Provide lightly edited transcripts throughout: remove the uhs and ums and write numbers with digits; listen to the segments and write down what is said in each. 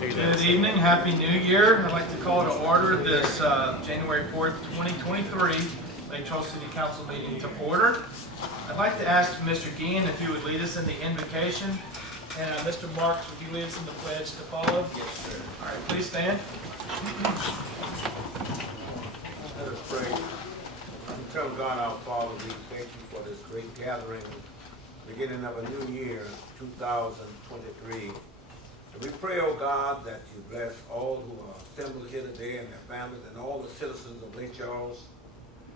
Good evening, Happy New Year. I'd like to call to order this January 4th, 2023 Lake Charles City Council meeting to order. I'd like to ask Mr. Gein if you would lead us in the invocation, and Mr. Marks, would you lead us in the pledge to follow? Yes, sir. All right, please stand. Let us pray. Eternal God, our Father, we thank you for this great gathering, beginning of a new year, 2023. And we pray, oh God, that you bless all who are assembled here today and their families and all the citizens of Lake Charles,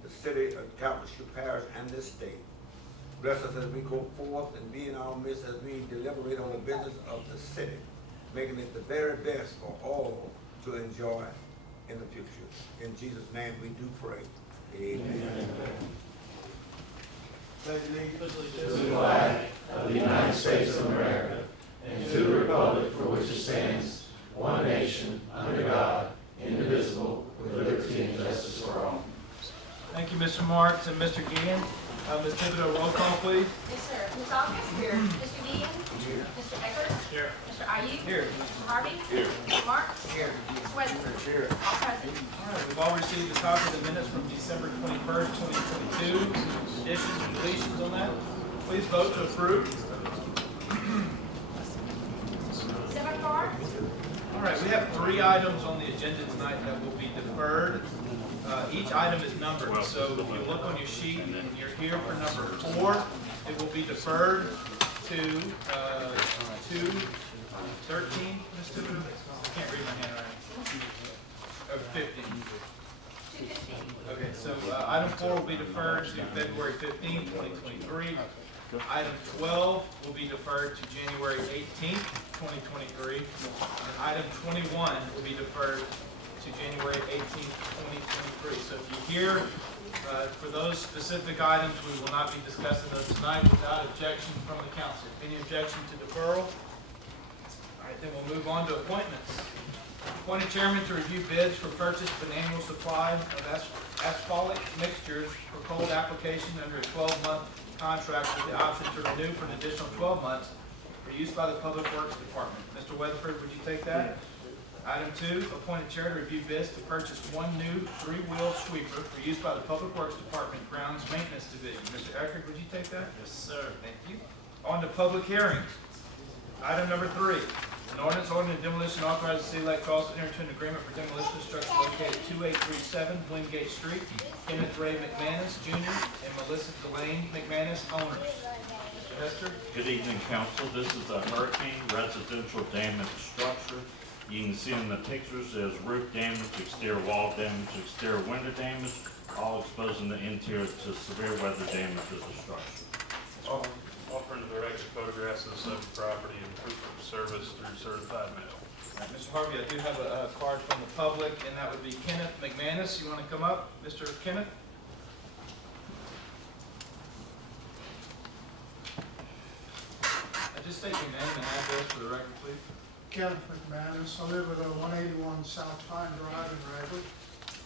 the city of Calvary Parish, and this state. Bless us as we go forth and be in our midst as we deliberate on the business of the city, making it the very best for all to enjoy in the future. In Jesus' name we do pray. Amen. To the flag of the United States of America and to the republic for which it stands, one nation, under God, indivisible, with liberty and justice for all. Thank you, Mr. Marks and Mr. Gein. Ms. Thibodeau, roll call, please. Yes, sir. Ms. August? Here. Mr. Gein? Here. Mr. Eckert? Here. Mr. Ayuk? Here. Mr. Harvey? Here. Mr. Marks? Here. Mr. Weatherford? Here. All present. All right, we've all received a copy of the minutes from December 21st, 2022. Additions and deletions on that. Please vote to approve. 7 cards? All right, we have 3 items on the agenda tonight that will be deferred. Each item is numbered, so if you look on your sheet and you're here for number 4, it will be deferred to 2:13. Ms. Thibodeau? I can't read my handwriting. 15. 215. Okay, so item 4 will be deferred to February 15th, 2023. Item 12 will be deferred to January 18th, 2023. And item 21 will be deferred to January 18th, 2023. So if you're here for those specific items, we will not be discussing those tonight without objection from the council. Any objection to deferral? All right, then we'll move on to appointments. Appointed chairman to review bids for purchase of an annual supply of asphalt mixtures for cold application under a 12-month contract with the option to renew for an additional 12 months for use by the Public Works Department. Mr. Weatherford, would you take that? Item 2, appointed chair to review bids to purchase 1 new 3-wheel sweeper for use by the Public Works Department Grounds Maintenance Division. Mr. Eckert, would you take that? Yes, sir. Thank you. On to public hearings. Item number 3, an ordinance ordering demolition authorizing the city of Lake Charles to enter into an agreement for demolition of structure located at 2837 Wingate Street. Kenneth Ray McManus Jr. and Melissa Delane McManus, owners. Mr. Hester? Good evening, council. This is a hurricane residential damage structure. You can see in the pictures there's roof damage, exterior wall damage, exterior window damage, all exposing the interior to severe weather damage of the structure. Offer into the record photographs of the subject property and proof of service through certified mail. All right, Mr. Harvey, I do have a card from the public, and that would be Kenneth McManus. You want to come up, Mr. Kenneth? Just state your name and address for the record, please. Kenneth McManus. I live at 181 South Pine Drive in Radley.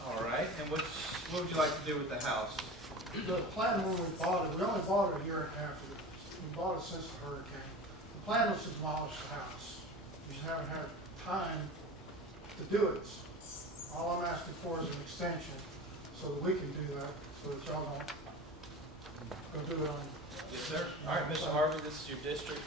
All right, and what would you like to do with the house? The plan when we bought it, we only bought it a year and a half ago. We bought it since the hurricane. The plan was to demolish the house. We just haven't had time to do it. All I'm asking for is an extension so that we can do that, so that y'all don't go do it on. Yes, sir. All right, Mr. Harvey, this is your district.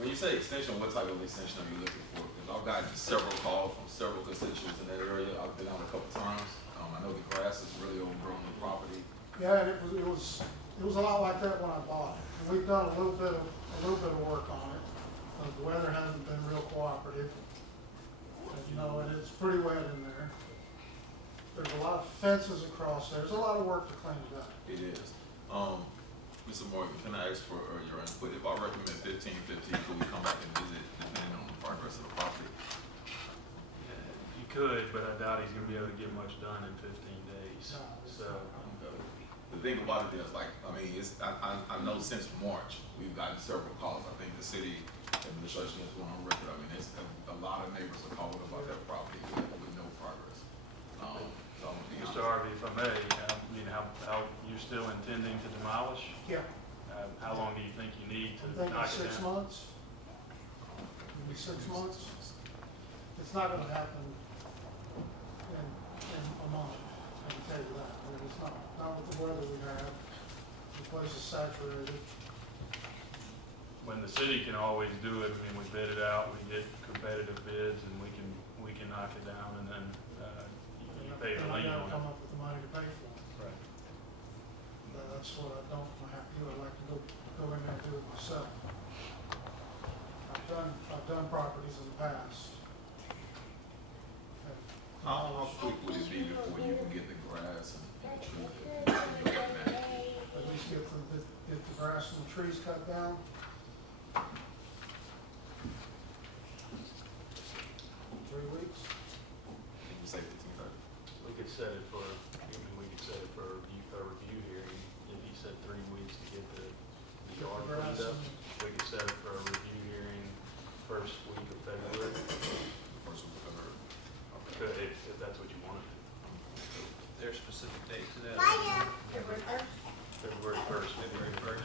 When you say extension, what type of extension are you looking for? Because I've gotten several calls from several constituents in that area. I've been out a couple times. I know the grass is really overgrown on the property. Yeah, and it was a lot like that when I bought it. And we've done a little bit of work on it. The weather hasn't been real cooperative. You know, and it's pretty wet in there. There's a lot of fences across there. There's a lot of work to clean it up. It is. Mr. Morgan, can I ask for your input? If I recommend 1515, could we come back and visit depending on the progress of the property? You could, but I doubt he's gonna be able to get much done in 15 days. No. So, The thing about it is, like, I mean, I know since March, we've gotten several calls. I think the city administration is going on record. I mean, it's a lot of neighbors are calling about that property with no progress. So, Mr. Harvey, if I may, how you're still intending to demolish? Yeah, How long do you think you need to I'm thinking knock it 6 down? months. Maybe 6 months. It's not gonna happen in a month, I can tell you that. I mean, it's not with the weather we have. The place is saturated. When the city can always do it, I mean, we bid it out, we get competitive bids, and we can knock it down, and then, you pay the And I lien gotta on come it. up with the money to pay for it. Right. That's what I don't have to do. I'd like to go in there and do it myself. I've done properties in the past. how quick would it be before you can get the grass and the trees and your back? At least get the grass and the trees cut down. 3 weeks. Can you say 1530? We could set it for, a review hearing, if he said 3 weeks to get the yard Grass cleaned up. and- We could set it for a review hearing first week of February, First week of February. if that's what you wanted. Is there a specific date to that? February 1st. February 1st. February 1st.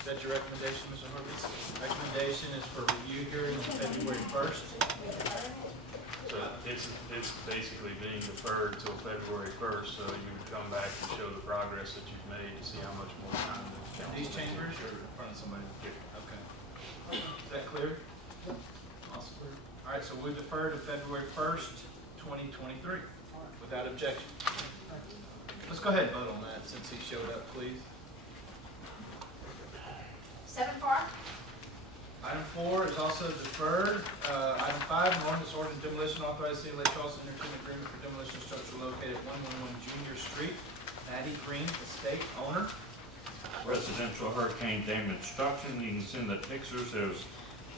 Is that your recommendation, Mr. Harvey? Recommendation is for review hearing on February 1st. So it's basically being deferred till February 1st, so you can come back and show the progress that you've made to see how much more time the In council. these chambers or in front of somebody? Okay. Is that clear? Awesome. All right, so we defer to February 1st, 2023, without objection. Let's go ahead and vote on that since he showed up, please. 7-4. Item 4 is also deferred. Item 5, an ordinance demolition authorized city of Lake Charles to enter into an agreement for demolition of structure located at 111 Junior Street, Matty Green Estate owner. Residential hurricane damage structure, you can send the pictures, there's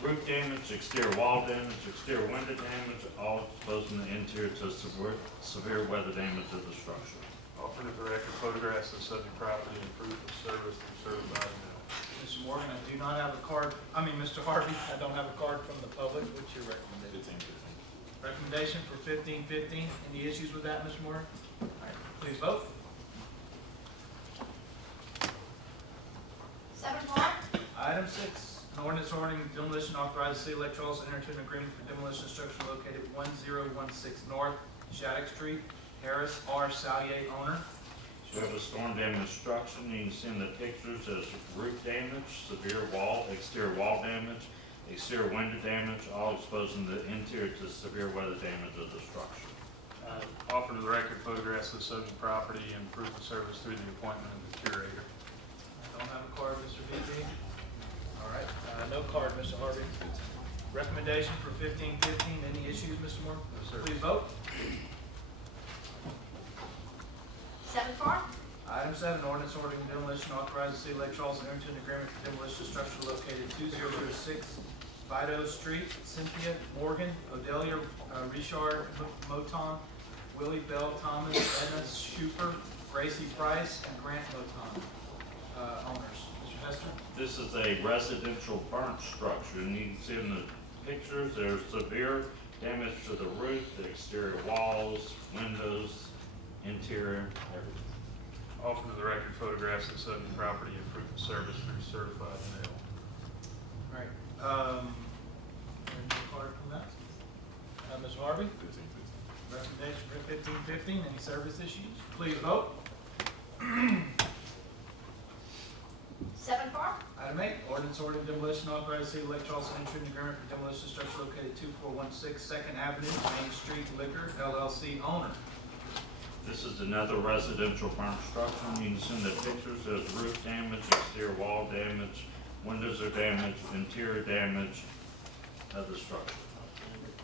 roof damage, exterior wall damage, exterior window damage, all exposing the interior to severe weather damage of the structure. Offer to the record photographs of the subject property and proof of service through certified mail. Mr. Morgan, I do not have a card, Mr. Harvey, I don't have a card from the public. What's your recommendation? 1515. Recommendation for 1515. Any issues with that, Mr. Morgan? All right, please vote. 7-4. Item 6, an ordinance ordering demolition authorized the city of Lake Charles to enter into an agreement for demolition of structure located at 1016 North Shattuck Street, Harris R. Sallier owner. So we have a storm damage structure, you can send the pictures, there's roof damage, severe exterior wall damage, exterior window damage, all exposing the interior to severe weather damage of the structure. Offer to the record photographs of the subject property and proof of service through the appointment of the curator. I don't have a card, Mr. VP. All right, no card, Mr. Harvey. Recommendation for 1515. Any issues, Mr. Moore? No, sir. Please vote. Demolition authorizes the City of Lake Charles to enter into an agreement for demolition of structure located at 2006 Vido Street. Cynthia Morgan, Odelia Richard Moton, Willie Bell Thomas, Edna Schuper, Gracie Price, and Grant Moton, owners. Mr. Hester? This is a residential burnt structure, and you can see in the pictures, there's severe damage to the roof, the exterior walls, windows, interior, everything. Offer to the record photographs of subject property and proof of service through certified mail. All right. Any card from that? Ms. Harvey? 15, 15. Recommendation for 1515, any service issues? Please vote. 7 for, Item 8, ordinance ordering demolition authorized City of Lake Charles to enter into an agreement for demolition of structure located 2416 Second Avenue, Main Street Liquor LLC owner. This is another residential burnt structure. You can see in the pictures, there's roof damage, exterior wall damage, windows are damaged, interior damage of the structure.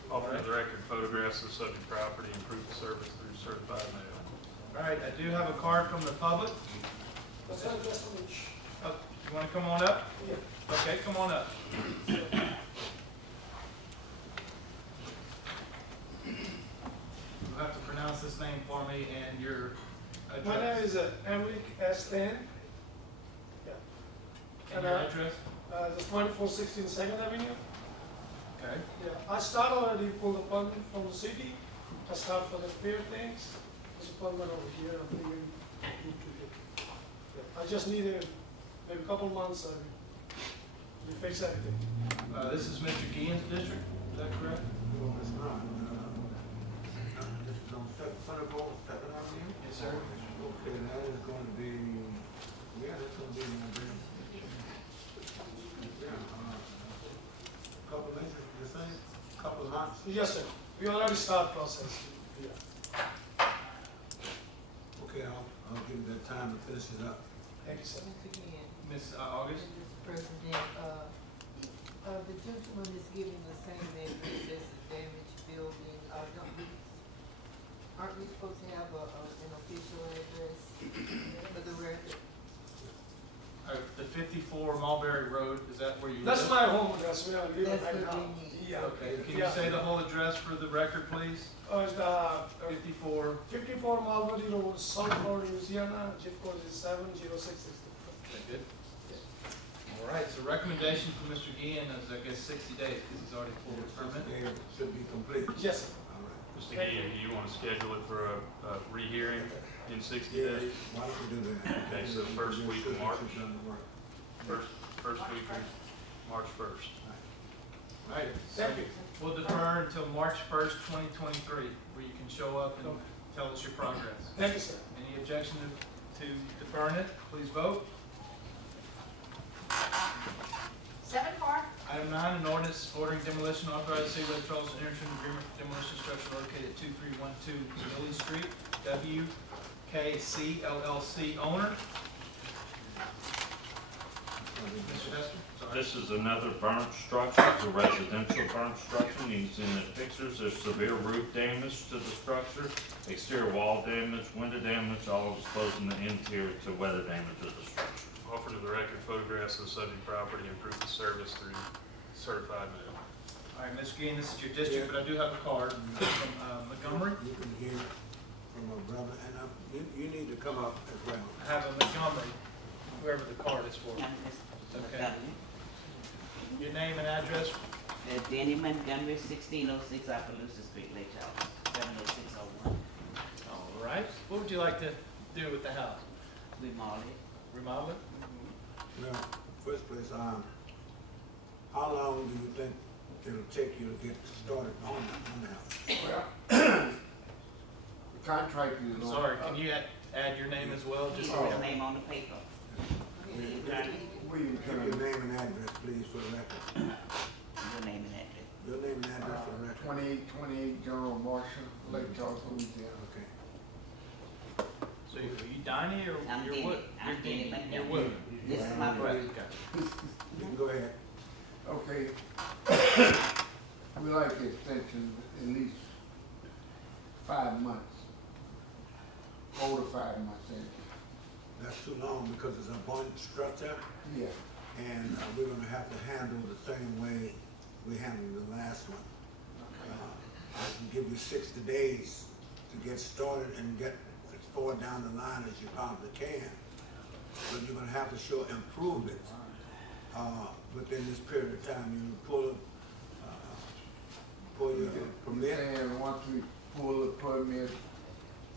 Offer to the record photographs of subject property and proof of service through certified mail. All right, I do have a card from the public. That's not just a which. Oh, you want to come on up? Yeah. Okay, come on up. You'll have to pronounce this name for me and your address. My name is Emric S. Lane. Yeah. And your address? The 2416 Second Avenue. Okay. Yeah, I start already pulled appointment from the city. I start for the repair things. There's appointment over here. I'm thinking good to get. Yeah. I just need maybe a couple months. We fix everything. This is Mr. Guillen's district, is that correct? No, it's not. This is on Second Avenue? Yes, sir. Okay, that is going to be, yeah, that's going to be in agreement. Yeah, couple of inches, you're saying? Couple of months? Yes, sir. We already start process. Yeah. Okay, I'll give you that time to finish it up. Thank you, sir. Once again, Miss August? Mr. President, the gentleman is giving the same address as the damaged building. Aren't we supposed to have an official address for the record? The 54 Mulberry Road, is that where you live? That's my home address. We are living That's right what now. they need. Yeah. Okay, can you Yeah. say the whole address for the record, please? It's the 54, 54 Marlboro Road, Southport, Louisiana, zip code is 70660. okay, good. All right, so recommendation from Mr. Guillen is, I guess, 60 days, because he's already pulled his permit. They should be complete. Yes, sir. All right. Mr. Guillen, do you want to schedule it for a rehearing in 60 Yeah, days? why don't we do that? Okay, so first week of March. You've done the work. First week of March 1st. All right, so Thank you. we'll defer until March 1st, 2023, where you can show up and tell us your progress. Thank you, sir. Any objection to deferring it? Please vote. 7 for, Item 9, an ordinance ordering demolition authorized the City of Lake Charles to enter into an agreement for demolition structure located at 2312 Lilly Street, WKC LLC owner. Mr. Hester? Sorry. This is another burnt structure, it's a residential burnt structure. You can see in the pictures, there's severe roof damage to the structure, exterior wall damage, window damage, all exposing the interior to weather damage of the structure. Offer to the record photographs of the subject property and proof of service through certified mail. All right, Ms. Guillen, this is your district, but I do have a card from Montgomery. You can hear from a brother, and you need to come up as well. I have a Montgomery, whoever the card is for. Okay. Your name and address? Danny Montgomery, 1606 Appaloosa Street, Lake Charles, 70601. All right. What would you like to do with the house? Remodel it. Remodel it? Well, first place, how long do you think it'll take you to get started on the house? The contract is. I'm sorry, can you add your name as well? Just so we His have- name on the paper. William Give your name and address, please, for the record. Your name and address. Your name and address for the record. 2828 General Marshall, Lake Charles, Louisiana. Okay. So are you Donnie or I'm you're Danny. Wood? I'm You're Danny You're Montgomery. Wood. This is my brother. Okay. You can go ahead. Okay. We like the extension at least 5 months. 4 to 5 months. that's too long because it's a bond structure, Yeah, and we're gonna have to handle the same way we handled the last one. I can give you 60 days to get started and get as far down the line as you possibly can. But you're gonna have to show improvement, within this period of time. You pull your permit, and once we pull the permit,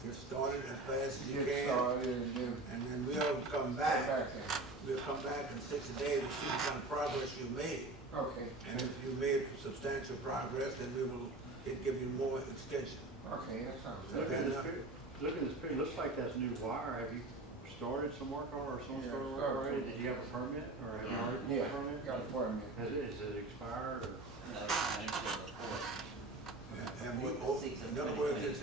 get started as fast as you get can, started, and and then we'll come then back. back in. We'll come back in 60 days and see what kind of progress you made. Okay, And if you made substantial progress, then we will give you more extension. okay, that sounds Look good. at this picture, look at this picture, looks like that's new wire. Have you started some work on it, or someone Yeah, started work started. already? Did you have a permit, or have you already pulled Yeah, a permit? got a permit. Is it expired, or? No, it's not until the fourth. And in other words, it's,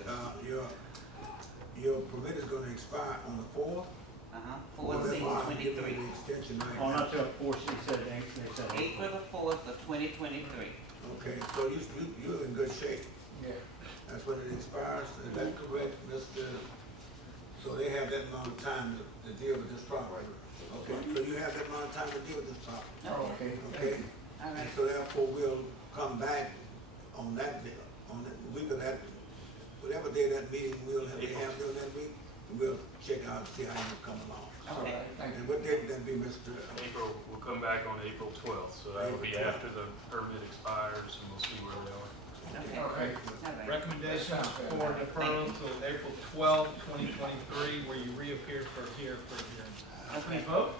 your permit is gonna expire on the 4th? Four, six, Giving 23. you the extension right Oh, now. not till four, they said, they said. April the fourth of 2023. Okay, so you're in good shape. Yeah, That's when it expires. Is that correct, Mr.? So they have that long time to deal with this problem. Okay, so you have that long time to deal with this problem. okay. Okay? All And right. so therefore, we'll come back on that day, on the week of that, whatever day that meeting we'll have, they have during that week, and we'll check out, see how you come along. All right, thank And you. what date would that be, Mr.? April, we'll come back on April 12th, so that'll be April 12th. after the permit expires, and we'll see where we are. Okay. Okay. All right. Recommendations for deferral to April 12, 2023, where you reappear for here for a hearing. Please vote.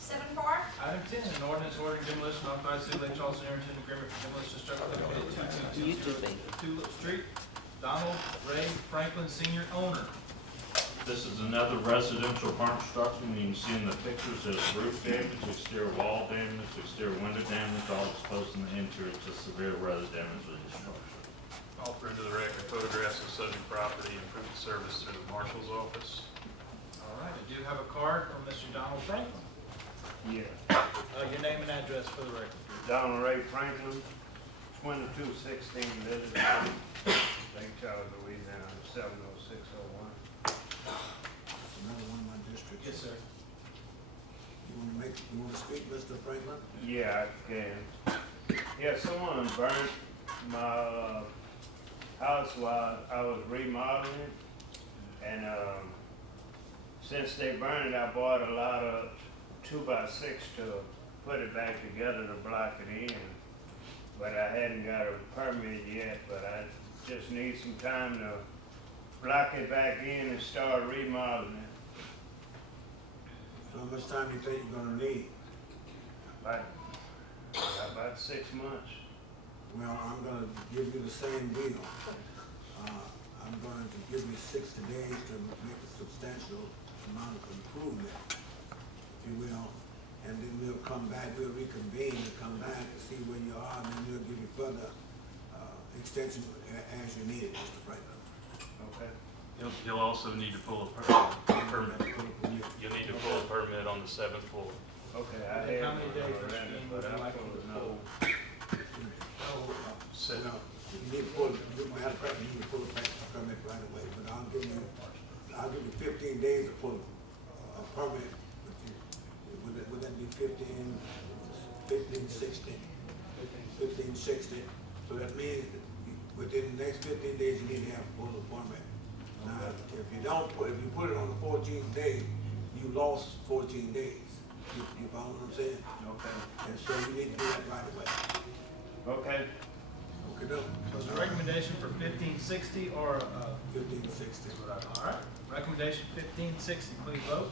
7-4, Item 10, an ordinance ordering demolition authorized city of Lake Charles to enter into an agreement for demolition structure located at You too, 2220 baby. Tulip Street. Donald Ray Franklin, Senior, owner. This is another residential barn structure, and you can see in the pictures, there's roof damage, exterior wall damage, exterior window damage, all exposed in the interior to severe weather damage of the structure. Offer into the record photographs of subject property and proof of service through the marshal's office. All right, I do have a card from Mr. Donald Franklin. Yeah. Your name and address for the record. Donald Ray Franklin, 2216 Lily Street, Lake Charles, Louisiana, 70601. Another one of my districts. Yes, sir. You wanna speak, Mr. Franklin? Yeah, I can. Yeah, someone burned my house while I was remodeling it. And since they burned it, I bought a lot of 2x6 to put it back together to block it in. But I hadn't got a permit yet, but I just need some time to block it back in and start remodeling it. So how much time do you think you're gonna need? About 6 months. Well, I'm gonna give you the same deal. I'm going to give you 60 days to make a substantial amount of improvement, if you will. And then we'll come back, we'll reconvene and come back to see where you are, and then we'll give you further extension as you need it, Mr. Franklin. Okay. You'll also need to pull a permit. You'll need to pull a permit on the 7th floor. Okay, And I how had many one days, Mr. already, Dean, but would you I'm like supposed to to know. Well, you need to pull, matter of fact, you need to pull a permit right away, but I'll give you 15 days to pull a permit. Would that be 15, 60? 15, 60. So that means that within the next 15 days, you need to have a pull a permit. Now, if you put it on the 14th day, you lost 14 days. You follow what I'm saying? Okay. And so you need to do that right away. Okay. Okay, no? So is the recommendation for 1560 or, 1560. all right, recommendation 1560, please vote.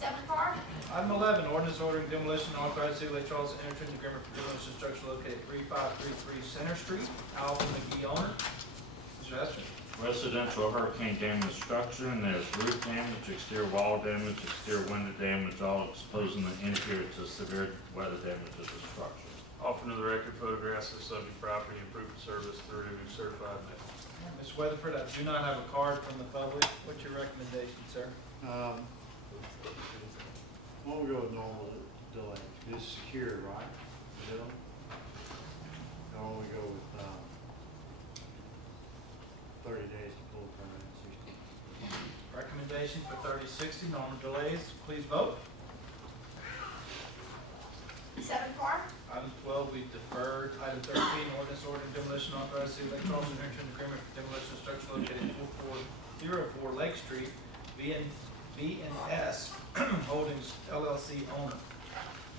7-4, Item 11, ordinance ordering demolition authorized city of Lake Charles to enter into agreement for demolition structure located at 3533 Center Street. Alvin McGee, owner. Mr. Hester. Residential hurricane damage structure, and there's roof damage, exterior wall damage, exterior window damage, all exposing the interior to severe weather damage of the structure. Offer into the record photographs of subject property and proof of service through certified mail. Ms. Weatherford, I do not have a card from the public. What's your recommendation, sir? Why don't we go with normal delay? It's secure, right? Bill? Why don't we go with 30 days to pull a permit, 60. Recommendation for 3060, no more delays. Please vote. 7-4. Item 12, we deferred. Item 13, ordinance ordering demolition authorized city of Lake Charles to enter into an agreement for demolition of structure located at 4404 Lake Street, V&S Holdings LLC owner.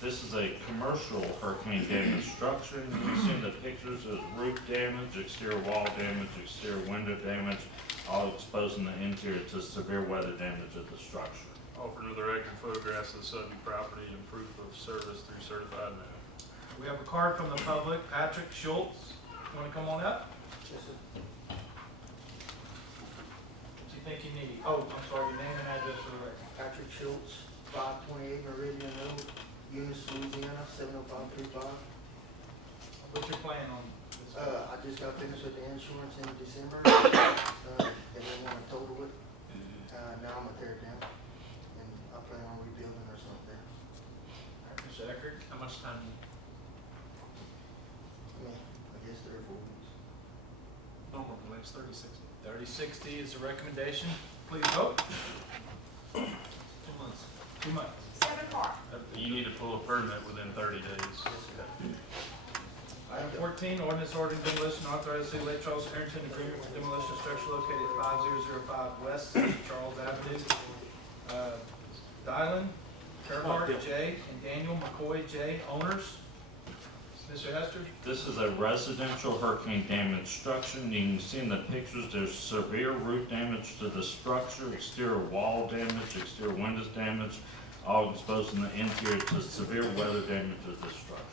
This is a commercial hurricane damaged structure. You can see in the pictures, there's roof damage, exterior wall damage, exterior window damage, all exposing the interior to severe weather damage of the structure. Offer to the record photographs of the subject property and proof of service through certified mail. We have a card from the public. Patrick Schultz, you want to come on up? Yes, sir. What do you think you need? Oh, I'm sorry, your name and address for the record. Patrick Schultz, 528 Meridian Road, Eunice, Louisiana, 70535. What's your plan on this? I just got finished with the insurance in December. They didn't want to total it. Now I'm gonna tear it down, and I plan on rebuilding or something. All right, Mr. Eckert? How much time do you? I guess 3 or 4 weeks. No more delays, 30-60. 3060 is the recommendation. Please vote. 2 months. 2 months. 7-4. You need to pull a permit within 30 days. Item 14, ordinance ordering demolition authorized city of Lake Charles to enter into an agreement for demolition of structure located at 5005 West Charles Avenue. Dylan, Gerhart J. and Daniel McCoy J. owners. Mr. Hester? This is a residential hurricane damaged structure. You can see in the pictures, there's severe roof damage to the structure, exterior wall damage, exterior windows damage, all exposing the interior to severe weather damage of the structure.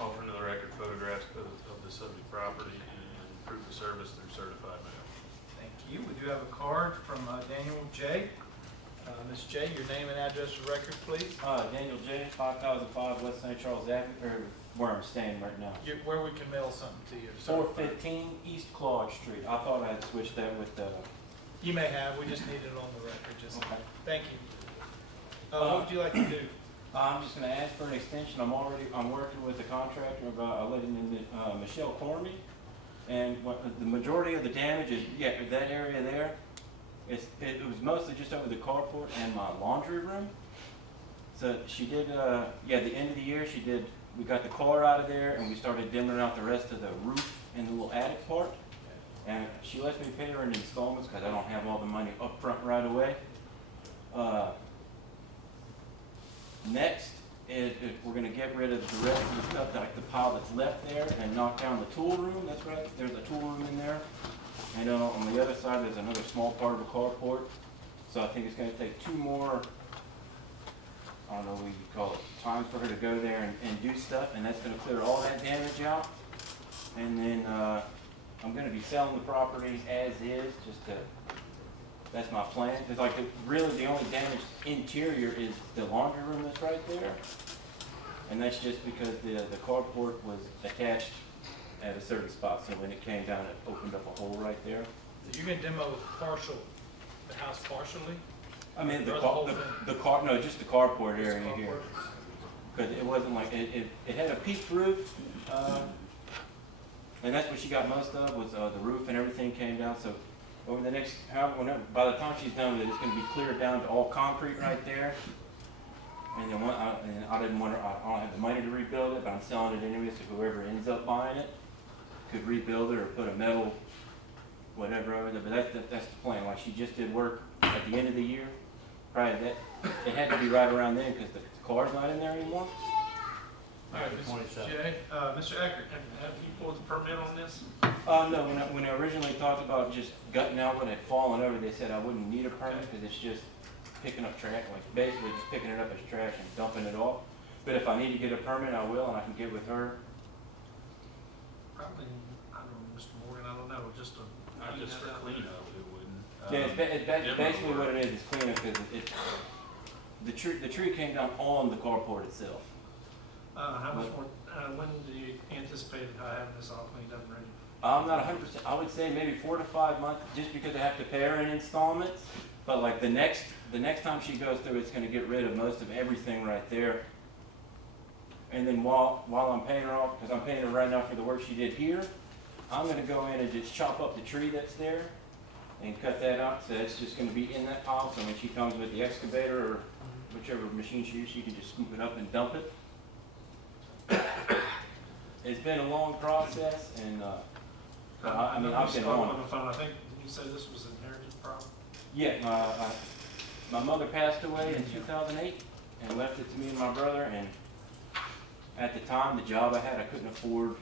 Offer to the record photographs of the subject property and proof of service through certified mail. Thank you. We do have a card from Daniel J. Ms. J, your name and address for record, please. Daniel J, 5005 West St. Charles Avenue, or where I'm staying right now. Where we can mail something to you. 415 East Claude Street. I thought I had switched that with the. You may have. We just need it on the record. Just Okay. Thank you. What would you like to do? I'm just going to ask for an extension. I'm working with the contractor about a lady named Michelle Cormy, and the majority of the damage is that area there. It was mostly just over the carport and my laundry room. So she did, the end of the year we got the car out of there and we started dimming out the rest of the roof and the little attic part. And she lets me pay her in installments because I don't have all the money up front right away. Next is we're going to get rid of the rest of the stuff, like the pile that's left there, and knock down the tool room. That's right, there's a tool room in there. And on the other side, there's another small part of the carport. So I think it's going to take 2 more, I don't know what you call it, times for her to go there and do stuff. And that's going to clear all that damage out. And then I'm going to be selling the property as is, that's my plan. Because really the only damaged interior is the laundry room that's right there. And that's just because the carport was attached at a certain spot, so when it came down, it opened up a hole right there. So you're going to demo the house partially? I mean, whole thing? no, just the carport area here. Because it wasn't like, it had a peaked roof, and that's what she got most of, was the roof and everything came down. So over the next, by the time she's done with it, it's going to be cleared down to all concrete right there. And then I don't have the money to rebuild it, but I'm selling it anyway, so whoever ends up buying it could rebuild it or put a metal whatever over there. But that's the plan. Like she just did work at the end of the year. Probably it had to be right around then because the car's not in there anymore. All right, Mr. J. Mr. Eckert. Have you pulled the permit on this? No, when I originally talked about just gutting out what had fallen over, they said I wouldn't need a permit because it's just picking up trash, like basically just picking it up as trash and dumping it off. But if I need to get a permit, I will, and I can get with her. Probably, I don't know, Mr. Morgan, I don't know, just for cleanup, it wouldn't. It's basically what it is cleanup because the tree came down on the carport itself. How much more, when do you anticipate having this all cleaned up and ready? I'm not 100%. I would say maybe 4 to 5 months, just because I have to pay her in installments. But like the next time she goes through, it's going to get rid of most of everything right there. And then while I'm paying her off, because I'm paying her right now for the work she did here, I'm going to go in and just chop up the tree that's there and cut that out, so it's just gonna be in that pile, so when she comes with the excavator or whichever machine she uses, she can just scoop it up and dump it. It's been a long process, and, I mean, I've been on on. the phone, I think, did you say this was an inherited problem? Yeah, my mother passed away in 2008 and left it to me and my brother, and at the time, the job I had, I couldn't afford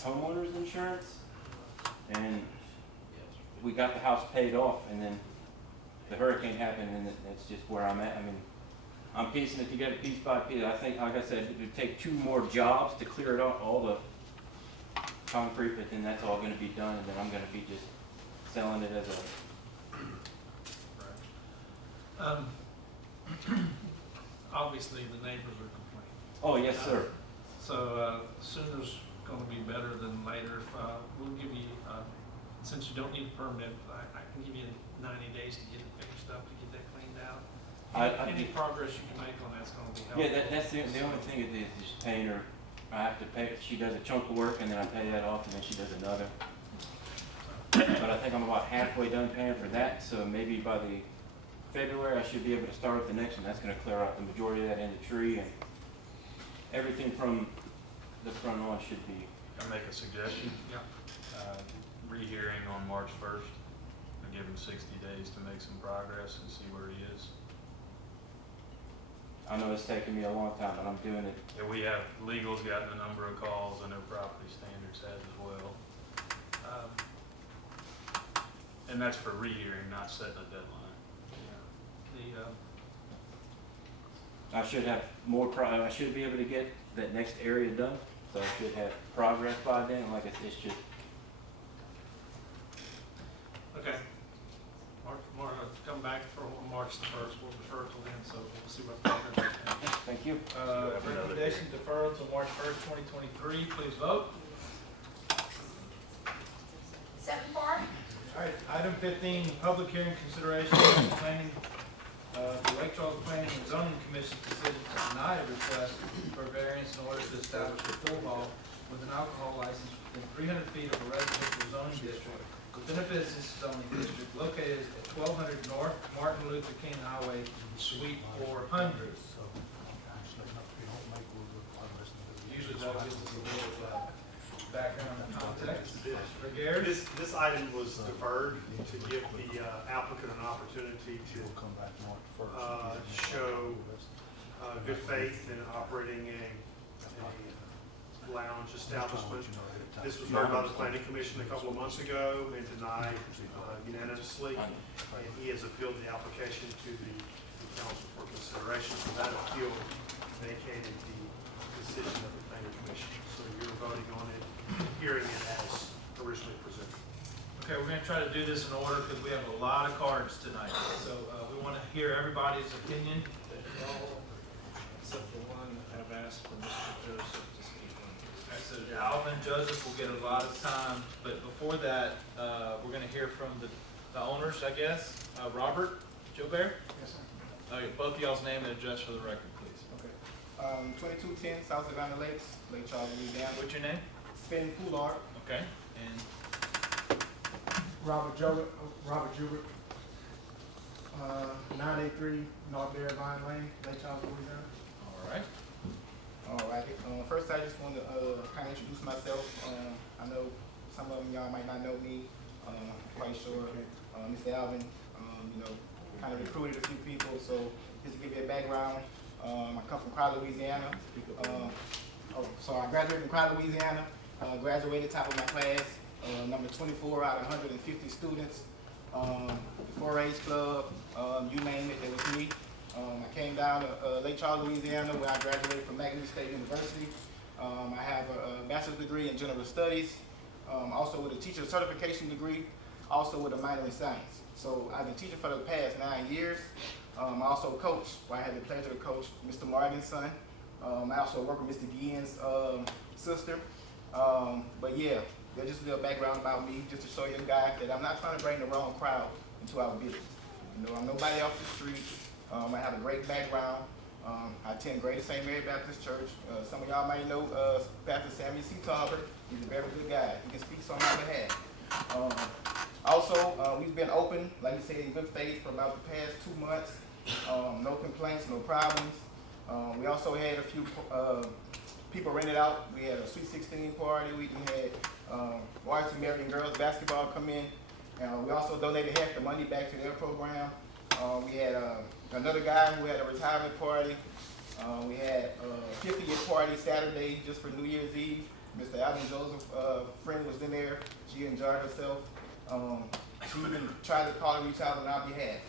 homeowners insurance, and we got the house paid off, and then the hurricane happened, and that's just where I'm at. I mean, I'm piecing it together piece by piece. I think, like I said, it would take 2 more jobs to clear it off, all the concrete, but then that's all gonna be done, and then I'm gonna be just selling it as a. Obviously, the neighbors are complaining. Oh, yes, sir. So, sooner's gonna be better than later. We'll give you, since you don't need a permit, I can give you 90 days to get it finished up, to get that cleaned out. Any progress you can make on that's gonna be helpful. Yeah, that's the only thing is just paying her. I have to pay, she does a chunk of work and then I pay that off and then she does another. But I think I'm about halfway done paying for that, so maybe by the February I should be able to start with the next one. That's gonna clear out the majority of that in the tree, and everything from the front on should be. Can I make a suggestion? Yeah. Rehearing on March 1st, and give him 60 days to make some progress and see where he is. I know it's taken me a long time, but I'm doing it. Yeah, we have, legal's gotten a number of calls, I know property standards has as well. And that's for rehearing, not setting a deadline. I should have more I should be able to get that next area done, so I should have progress by then. Like it's just. Okay. Come back for March the 1st, we'll defer till then, so we'll see what progress we can. Thank you. Recommendation deferral to March 1st, 2023. Please vote. 7-4. All right, item 15, public hearing consideration of planning, the Lake Charles Planning and Zoning Commission's decision to deny a request for variance in order to establish a pool hall with an alcohol license within 300 feet of a residential zoning district within a business zoning district located at 1200 North Martin Luther King Highway, Suite 400. Usually that gives us a little background and context. For Gary? This item was deferred to give the applicant an opportunity to show good faith in operating a lounge establishment. This was heard by the Planning Commission a couple of months ago and denied unanimously, and he has appealed the application to the council for consideration. So that appeal vacated the decision of the Planning Commission. So you're voting on it, hearing it as originally presented. Okay, we're gonna try to do this in order because we have a lot of cards tonight. So we want to hear everybody's opinion. Except for one, I've asked for Mr. Joseph to speak on. Okay, so Alvin Joseph will get a lot of time, but before that, we're gonna hear from the owners, I guess. Robert Joubert? Yes, sir. Okay, both of y'all's name and address for the record, please. Okay. 2210 South Savannah Lakes, Lake Charles, Louisiana. What's your name? Sven Poulard. Okay, and Robert Jubert, 983 North Bear Vine Lane, Lake Charles, Louisiana. all right. All right. First, I just want to kind of introduce myself. I know some of y'all might not know me. I'm quite sure. Mr. Alvin, kind of recruited a few people. So just to give you a background, I come from Crowley, Louisiana. So I graduated from Crowley, Louisiana. Graduated top of my class, number 24 out of 150 students. The 4-H club, you name it, it was me. I came down to Lake Charles, Louisiana, where I graduated from McNeese State University. I have a bachelor's degree in general studies, also with a teacher certification degree, also with a minor in science. So I've been teaching for the past 9 years. I also coach, where I had the pleasure to coach Mr. Martin's son. I also work with Mr. Guillen's sister. But yeah, there's just a little background about me, just to show you guys that I'm not trying to bring the wrong crowd into our business. I'm nobody off the street. I have a great background. I attend Greater St. Mary Baptist Church. Some of y'all might know Pastor Samuel C. Tauber. He's a very good guy. He can speak on my behalf. Also, we've been open, like you said, in good faith for about the past 2 months. No complaints, no problems. We also had a few people rented out. We had a Sweet 16 party. We had Washington Marion girls basketball come in. We also donated half the money back to their program. We had another guy who had a retirement party. We had a 50-year party Saturday just for New Year's Eve. Mr. Alvin Joseph's friend was in there. She enjoyed herself. She even tried to call and reach out on our behalf.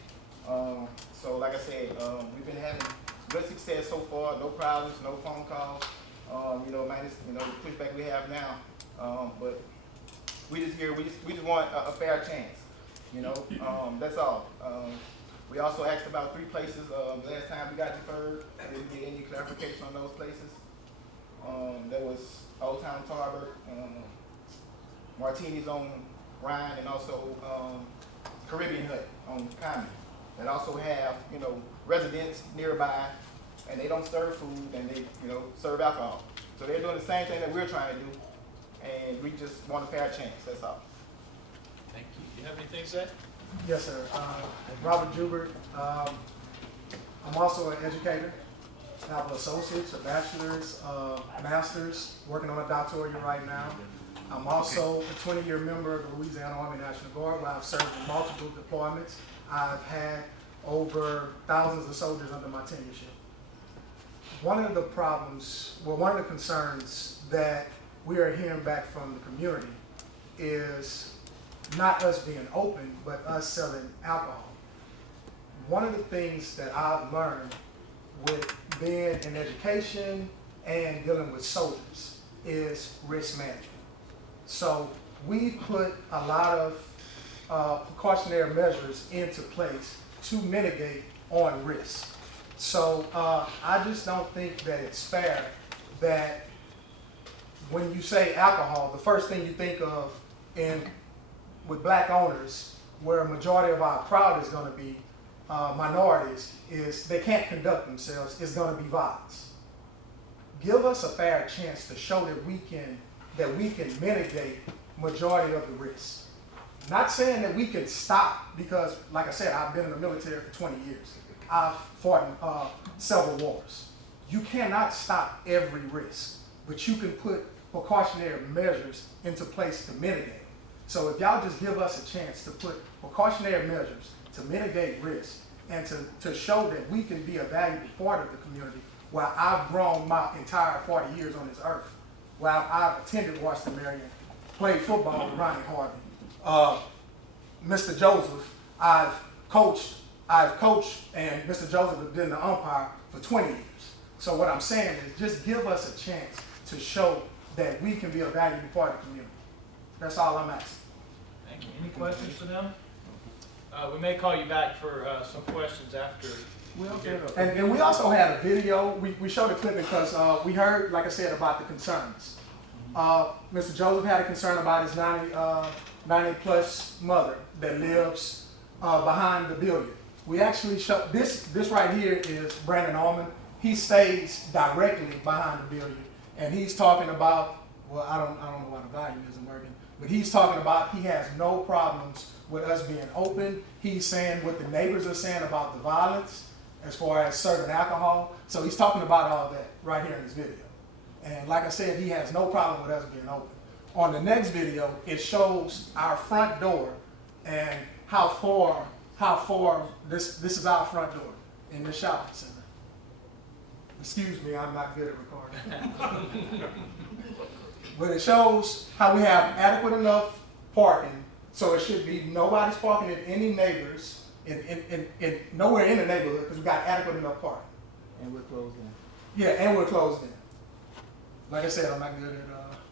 So like I said, we've been having good success so far, no problems, no phone calls, minus, the pushback we have now. But we just want a fair chance, that's all. We also asked about 3 places. Last time we got deferred, I didn't get any clarification on those places. There was Old Town Tarbert, Martini's on Ryan, and also Caribbean Hut on Common. That also have, residents nearby, and they don't serve food, and they, serve alcohol. So they're doing the same thing that we're trying to do, and we just want a fair chance, that's all. Thank you. You have anything to say? Yes, sir. Robert Jubert. I'm also an educator. I have an associate's, a bachelor's, master's, working on a doctoral right now. I'm also a 20-year member of the Louisiana Army National Guard, where I've served in multiple deployments. I've had over thousands of soldiers under my tenureship. One of the problems, one of the concerns that we are hearing back from the community is not us being open, but us selling alcohol. One of the things that I've learned with being in education and dealing with soldiers is risk management. So we've put a lot of precautionary measures into place to mitigate on risk. So I just don't think that it's fair that when you say alcohol, the first thing you think of with black owners, where a majority of our crowd is going to be minorities, is they can't conduct themselves, it's going to be violence. Give us a fair chance to show that we can mitigate majority of the risk. Not saying that we can stop, because like I said, I've been in the military for 20 years. I've fought in several wars. You cannot stop every risk, but you can put precautionary measures into place to mitigate. So if y'all just give us a chance to put precautionary measures to mitigate risk and to show that we can be a valuable part of the community, where I've grown my entire 40 years on this earth, where I've attended Washington Marion, played football with Ronnie Harvey. Mr. Joseph, I've coached, and Mr. Joseph has been the umpire for 20 years. So what I'm saying is just give us a chance to show that we can be a valuable part of the community. That's all I'm asking. Thank you. Any questions for them? We may call you back for some questions after. And we also had a video. We showed a clip because we heard, like I said, about the concerns. Mr. Joseph had a concern about his 90-plus mother that lives behind the billiard. We actually showed this right here is Brandon Allman. He stays directly behind the billiard, and he's talking about, well, I don't know why the volume isn't working, but he's talking about he has no problems with us being open. He's saying what the neighbors are saying about the violence as far as serving alcohol. So he's talking about all that right here in this video. And like I said, he has no problem with us being open. On the next video, it shows our front door and how far this is our front door in the shopping center. Excuse me, I'm not good at recording. But it shows how we have adequate enough parking, so it should be nobody's parking in any neighbors, nowhere in the neighborhood, because we got adequate enough parking. And we're closed in. Yeah, and we're closed in. Like I said, I'm not good at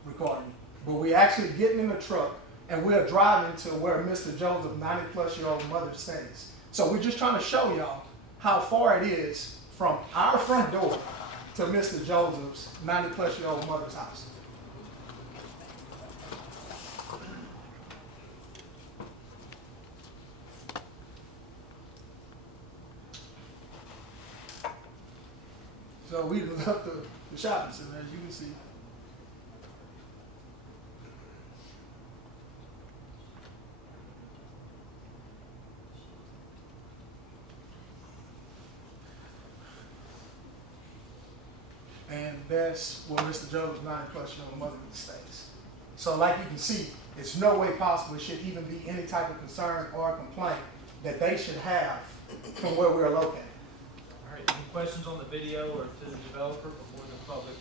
recording. But we're actually getting in the truck, and we're driving to where Mr. Joseph's 90-plus-year-old mother stays. So we're just trying to show y'all how far it is from our front door to Mr. Joseph's 90-plus-year-old mother's house. So we left the shopping center, as you can see. invest where Mr. Jones is 90 plus year old mother stays. So like you can see, it's no way possible it should even be any type of concern or complaint that they should have from where we're located. All right, any questions on the video or to the developer before the public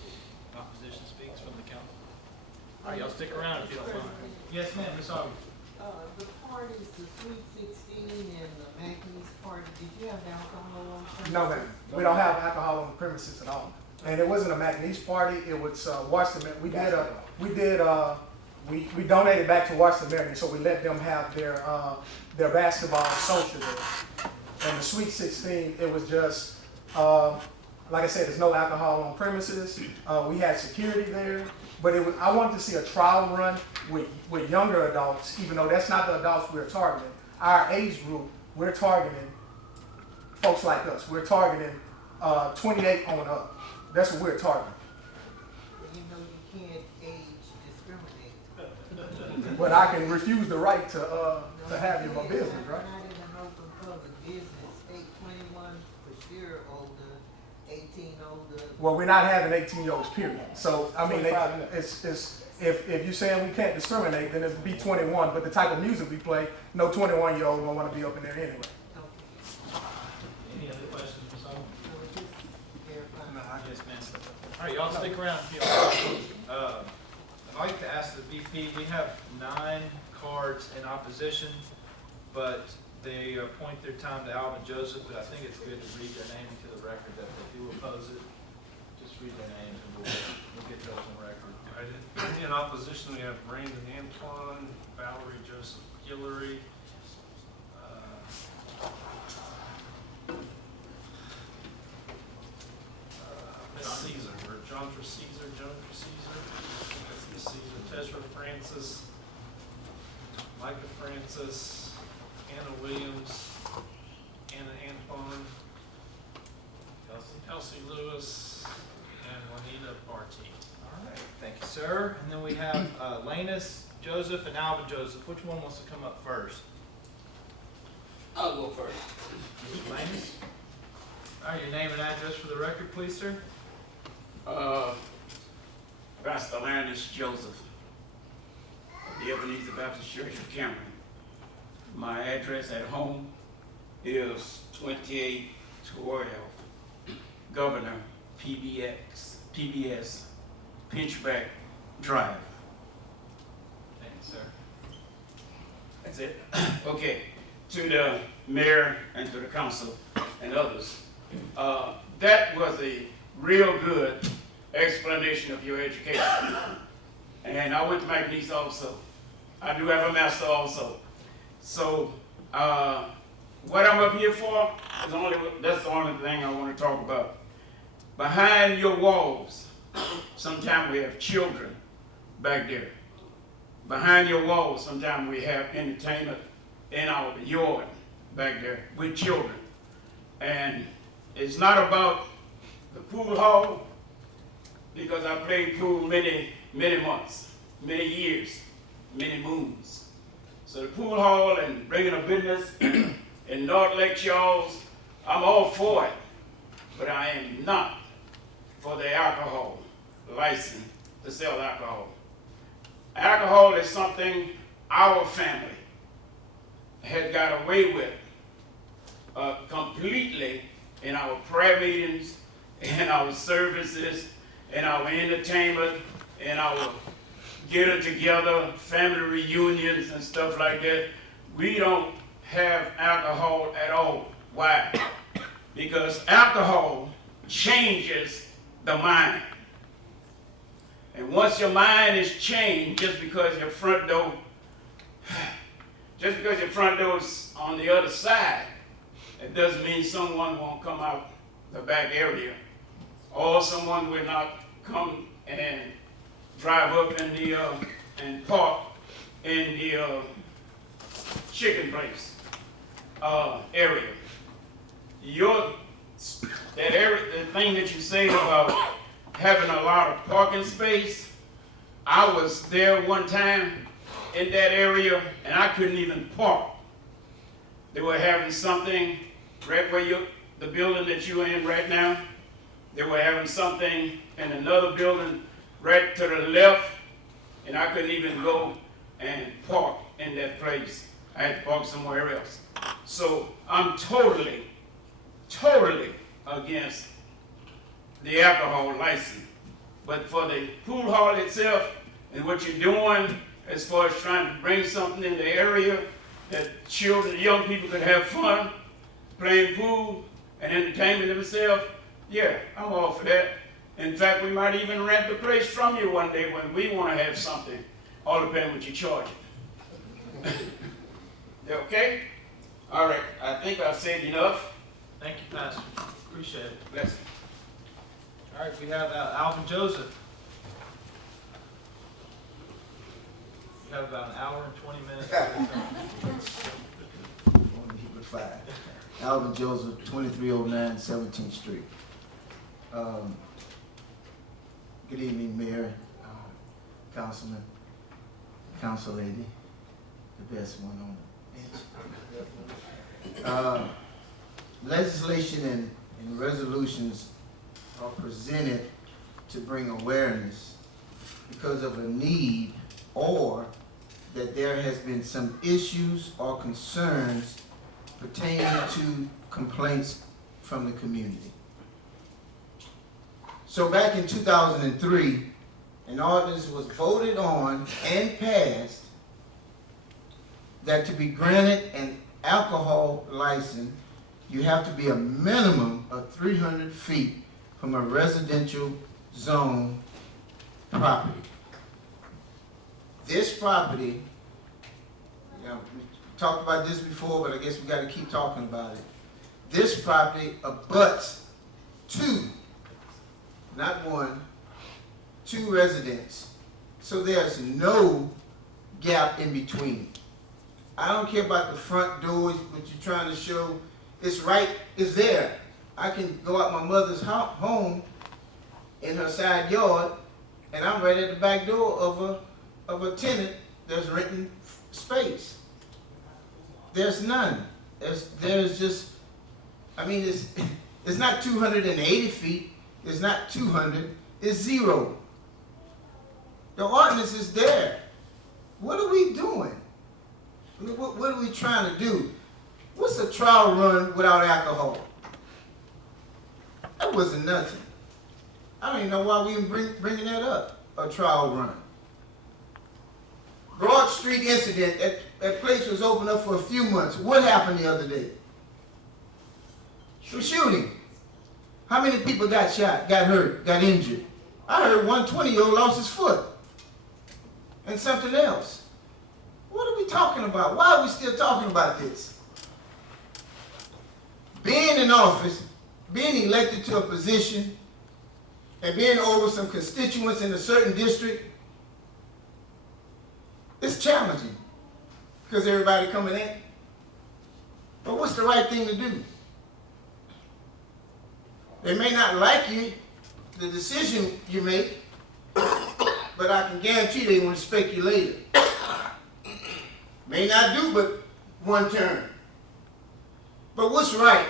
opposition speaks from the council? All right, y'all stick around if you don't mind. Yes, ma'am, Ms. Aubrey. The parties, the Sweet 16 and the Mackey's party, did you have alcohol on premises? No, ma'am. We don't have alcohol on the premises at all. And it wasn't a McNeese party. It was Washington. We donated back to Washington Marion, so we let them have their basketball social there. And the Sweet 16, it was just like I said, there's no alcohol on premises. We had security there, but I wanted to see a trial run with younger adults, even though that's not the adults we're targeting. Our age group, we're targeting folks like us. We're targeting 28 on up. That's what we're targeting. You know you can't age discriminate. But I can refuse the right to have you in my business, right? Not even open public business, state 21 for sure older, 18 older. Well, we're not having 18-year-olds, period. So, I mean, if you're saying we can't discriminate, then it'd be 21. But the type of music we play, no 21-year-old don't want to be up in there anyway. Any other questions, Ms. Aubrey? Yes, ma'am. All right, y'all stick around if you want. I'd like to ask the VP, we have 9 cards in opposition, but they appoint their time to Alvin Joseph, but I think it's good to read their name into the record that they do oppose it. Just read their names and we'll get those on record. All right, in opposition, we have Brandon Antoine, Valerie Joseph Guillory, Miss Caesar, or John for Caesar, that's Miss Caesar, Tezra Francis, Micah Francis, Anna Williams, Anna Antoine, Elsie Lewis, and Juanita Barty. All right, thank you, sir. And then we have Lanus Joseph and Alvin Joseph. Which one wants to come up first? I'll go first. Lanus? All right, your name and address for the record, please, sir. Pastor Lanus Joseph, of the Ebenezer Baptist Church of Cameron. My address at home is 2812 Governor PBS Pinchback Drive. Thank you, sir. That's it. Okay. To the mayor and to the council and others, that was a real good explanation of your education. And I went to McNeese also. I do have a master also. So what I'm up here for is that's the only thing I want to talk about. Behind your walls, sometimes we have children back there. Behind your walls, sometimes we have entertainment in our yard back there with children. And it's not about the pool hall, because I played pool many months, many years, many moons. So the pool hall and bringing a business in North Lake Charles, I'm all for it, but I am not for the alcohol license to sell alcohol. Alcohol is something our family had got away with completely in our prayer meetings, in our services, in our entertainment, in our getting together, family reunions and stuff like that. We don't have alcohol at all. Why? Because alcohol changes the mind. And once your mind is changed, just because your front door is on the other side, it doesn't mean someone won't come out the back area, or someone will not come and drive up in the and park in the chicken place area. The thing that you say about having a lot of parking space, I was there one time in that area and I couldn't even park. They were having something right where the building that you're in right now, They were having something in another building right to the left, and I couldn't even go and park in that place. I had to park somewhere else. So I'm totally against the alcohol license. But for the pool hall itself and what you're doing as far as trying to bring something in the area that children, young people could have fun, playing pool and entertaining themselves, yeah, I'm all for that. In fact, we might even rent the place from you one day when we want to have something, all depending what you charge. Okay? All right, I think I've said enough. Thank you, Pastor. Appreciate it. Bless you. All right, we have Alvin Joseph. We have about an hour and 20 minutes. Only keep it 5. Alvin Joseph, 2309 17th Street. Good evening, Mayor, Councilman, Council Lady, the best one on the bench. Legislation and resolutions are presented to bring awareness because of a need or that there has been some issues or concerns pertaining to complaints from the community. So back in 2003, an ordinance was voted on and passed that to be granted an alcohol license, you have to be a minimum of 300 feet from a residential zone property. This property, we talked about this before, but I guess we got to keep talking about it. This property abuts 2, not 1, 2 residents. So there's no gap in between. I don't care about the front doors, what you're trying to show. It's right, it's there. I can go out my mother's home in her side yard, and I'm right at the back door of a tenant that's renting space. There's none. There's just, I mean, it's not 280 feet. It's not 200. It's 0. The ordinance is there. What are we doing? What are we trying to do? What's a trial run without alcohol? That wasn't nothing. I don't even know why we even bringing that up, a trial run. Broad Street incident, that place was open up for a few months. What happened the other day? The shooting. How many people got shot, got hurt, got injured? I heard one 20-year-old lost his foot. And something else. What are we talking about? Why are we still talking about this? Being in office, being elected to a position, and being over some constituents in a certain district, it's challenging because everybody coming in. But what's the right thing to do? They may not like you, the decision you make, but I can guarantee they will respect you later. May not do but one term. But what's right?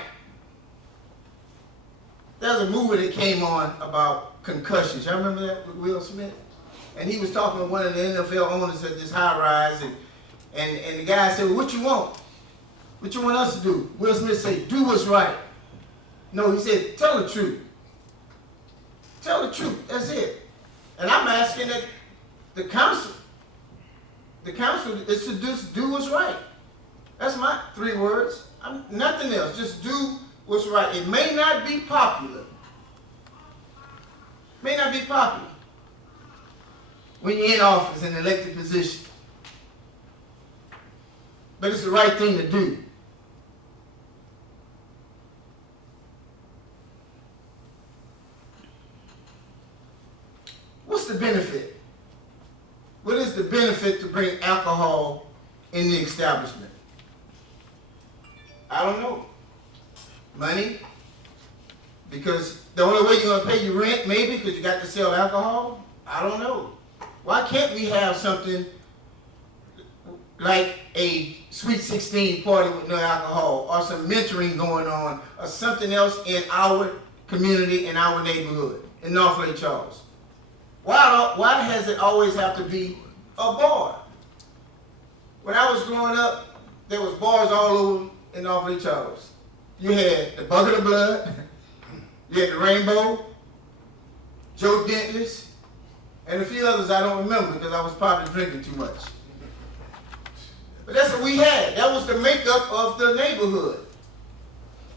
There's a movie that came on about concussions. Y'all remember that with Will Smith? And he was talking to one of the NFL owners at this high rise, and the guy said, well, what you want? What you want us to do? Will Smith said, do what's right. No, he said, tell the truth. Tell the truth, that's it. And I'm asking that the council is to just do what's right. That's my 3 words. Nothing else, just do what's right. It may not be popular. May not be popular when you're in office in an elected position. But it's the right thing to do. What's the benefit? What is the benefit to bring alcohol in the establishment? I don't know. Money? Because the only way you're going to pay your rent, maybe, because you got to sell alcohol? I don't know. Why can't we have something like a Sweet 16 party with no alcohol, or some mentoring going on, or something else in our community in our neighborhood, in North Lake Charles? Why does it always have to be a bar? When I was growing up, there was bars all over in North Lake Charles. You had the Bucket of Blood, you had the Rainbow, Joe Dentley's, and a few others I don't remember because I was probably drinking too much. But that's what we had. That was the makeup of the neighborhood,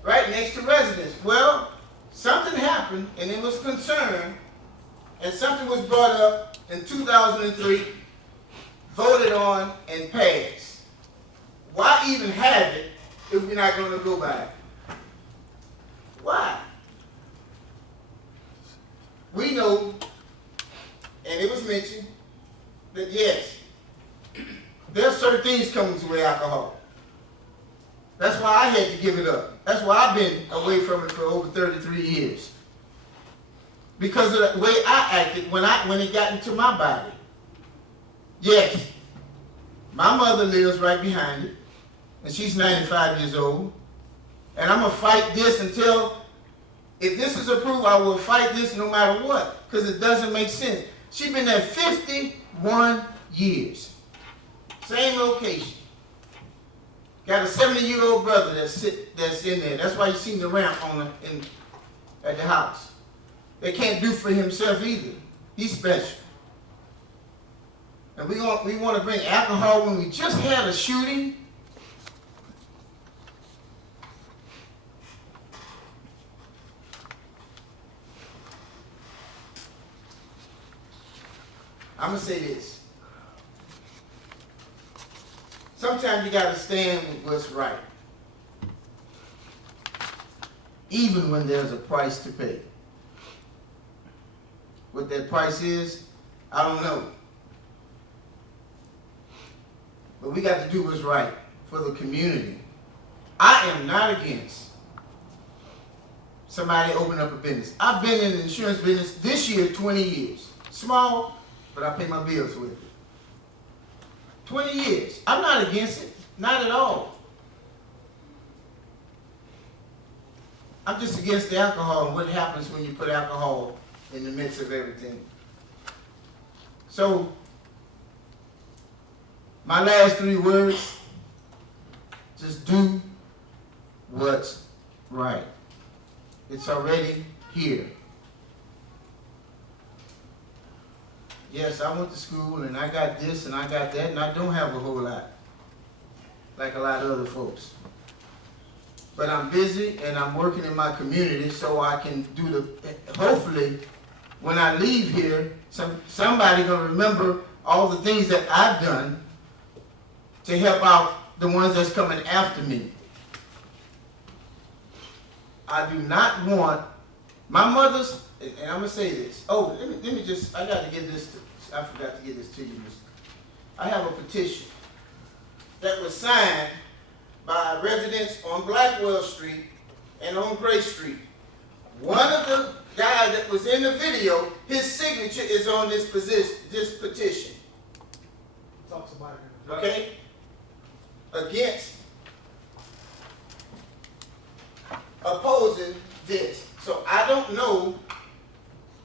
right next to residents. Well, something happened, and it was concerned, and something was brought up in 2003, voted on, and passed. Why even have it if we're not going to go by it? Why? We know, and it was mentioned, that yes, there are certain things coming with alcohol. That's why I had to give it up. That's why I've been away from it for over 33 years. Because of the way I acted when it got into my body. Yes, my mother lives right behind it, and she's 95 years old. And I'm going to fight this until, if this is approved, I will fight this no matter what, because it doesn't make sense. She's been there 51 years. Same location. Got a 70-year-old brother that's in there. That's why you see the ramp at the house. They can't do for himself either. He's special. And we want to bring alcohol when we just had a shooting. I'm going to say this. Sometimes you got to stand with what's right, even when there's a price to pay. What that price is, I don't know. But we got to do what's right for the community. I am not against somebody opening up a business. I've been in the insurance business this year 20 years. Small, but I pay my bills with it. 20 years. I'm not against it. Not at all. I'm just against the alcohol and what happens when you put alcohol in the midst of everything. So, my last 3 words, just do what's right. It's already here. Yes, I went to school and I got this and I got that, and I don't have a whole lot, like a lot of other folks. But I'm busy and I'm working in my community so I can do hopefully, when I leave here, somebody gonna remember all the things that I've done to help out the ones that's coming after me. I do not want my mother's, and I'm gonna say this. Oh, let me just, I got to get this, I forgot to get this to you. I have a petition that was signed by residents on Blackwell Street and on Gray Street. One of the guys that was in the video, his signature is on this petition. Talks about it. Okay? Against opposing this. So I don't know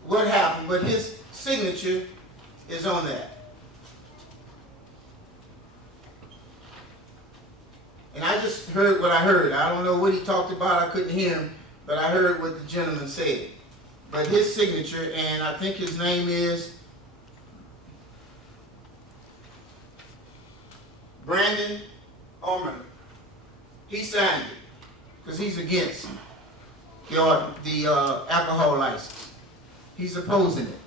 what happened, but his signature is on that. And I just heard what I heard. I don't know what he talked about. I couldn't hear him, but I heard what the gentleman said. But his signature, and I think his name is Brandon Orman. He signed it because he's against the alcohol license. He's opposing it.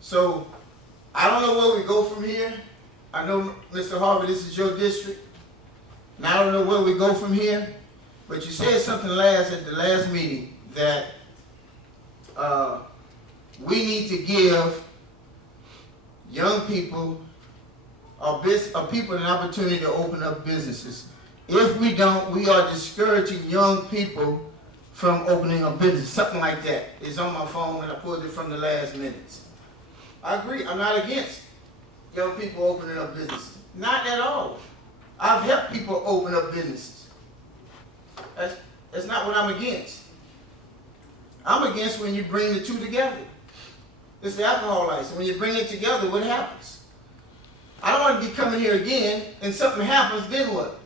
So I don't know where we go from here. I know, Mr. Harvey, this is your district. And I don't know where we go from here. But you said something at the last meeting that we need to give young people or people an opportunity to open up businesses. If we don't, we are discouraging young people from opening a business. Something like that. It's on my phone and I pulled it from the last minutes. I agree. I'm not against young people opening up businesses. Not at all. I've helped people open up businesses. That's not what I'm against. I'm against when you bring the two together. It's the alcohol license. When you bring it together, what happens? I don't want to be coming here again and something happens, then what?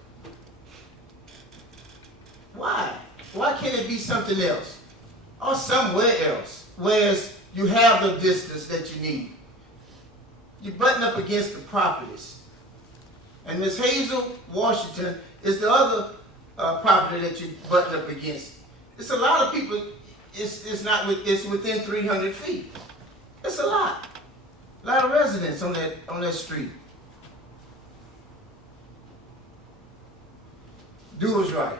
Why? Why can't it be something else? Or somewhere else, whereas you have the distance that you need. You button up against the properties. And Miss Hazel Washington is the other property that you button up against. It's a lot of people, it's within 300 feet. It's a lot of residents on that street. Do what's right.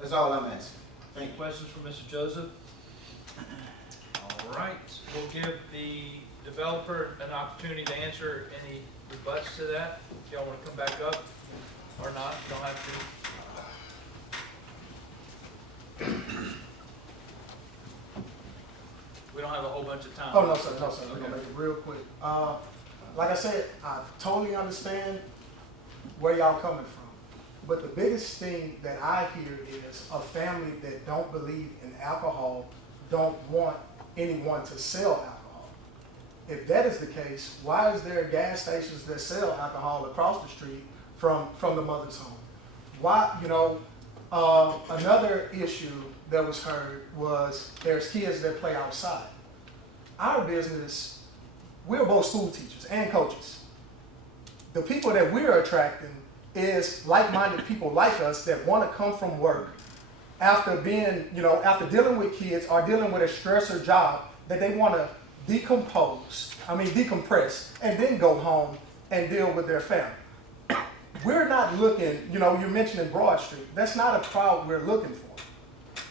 That's all I'm asking. Any questions for Mr. Joseph? All right, we'll give the developer an opportunity to answer any rebuts to that. If y'all want to come back up or not, you don't have to. We don't have a whole bunch of time. Oh, no, sir, we're gonna make it real quick. Like I said, I totally understand where y'all coming from. But the biggest thing that I hear is a family that don't believe in alcohol don't want anyone to sell alcohol. If that is the case, why is there gas stations that sell alcohol across the street from the mother's home? Why, another issue that was heard was there's kids that play outside. Our business, we're both school teachers and coaches. The people that we're attracting is like-minded people like us that want to come from work after being, after dealing with kids or dealing with a stressor job, that they want to decompress, and then go home and deal with their family. We're not looking, you're mentioning Broad Street. That's not a crowd we're looking for.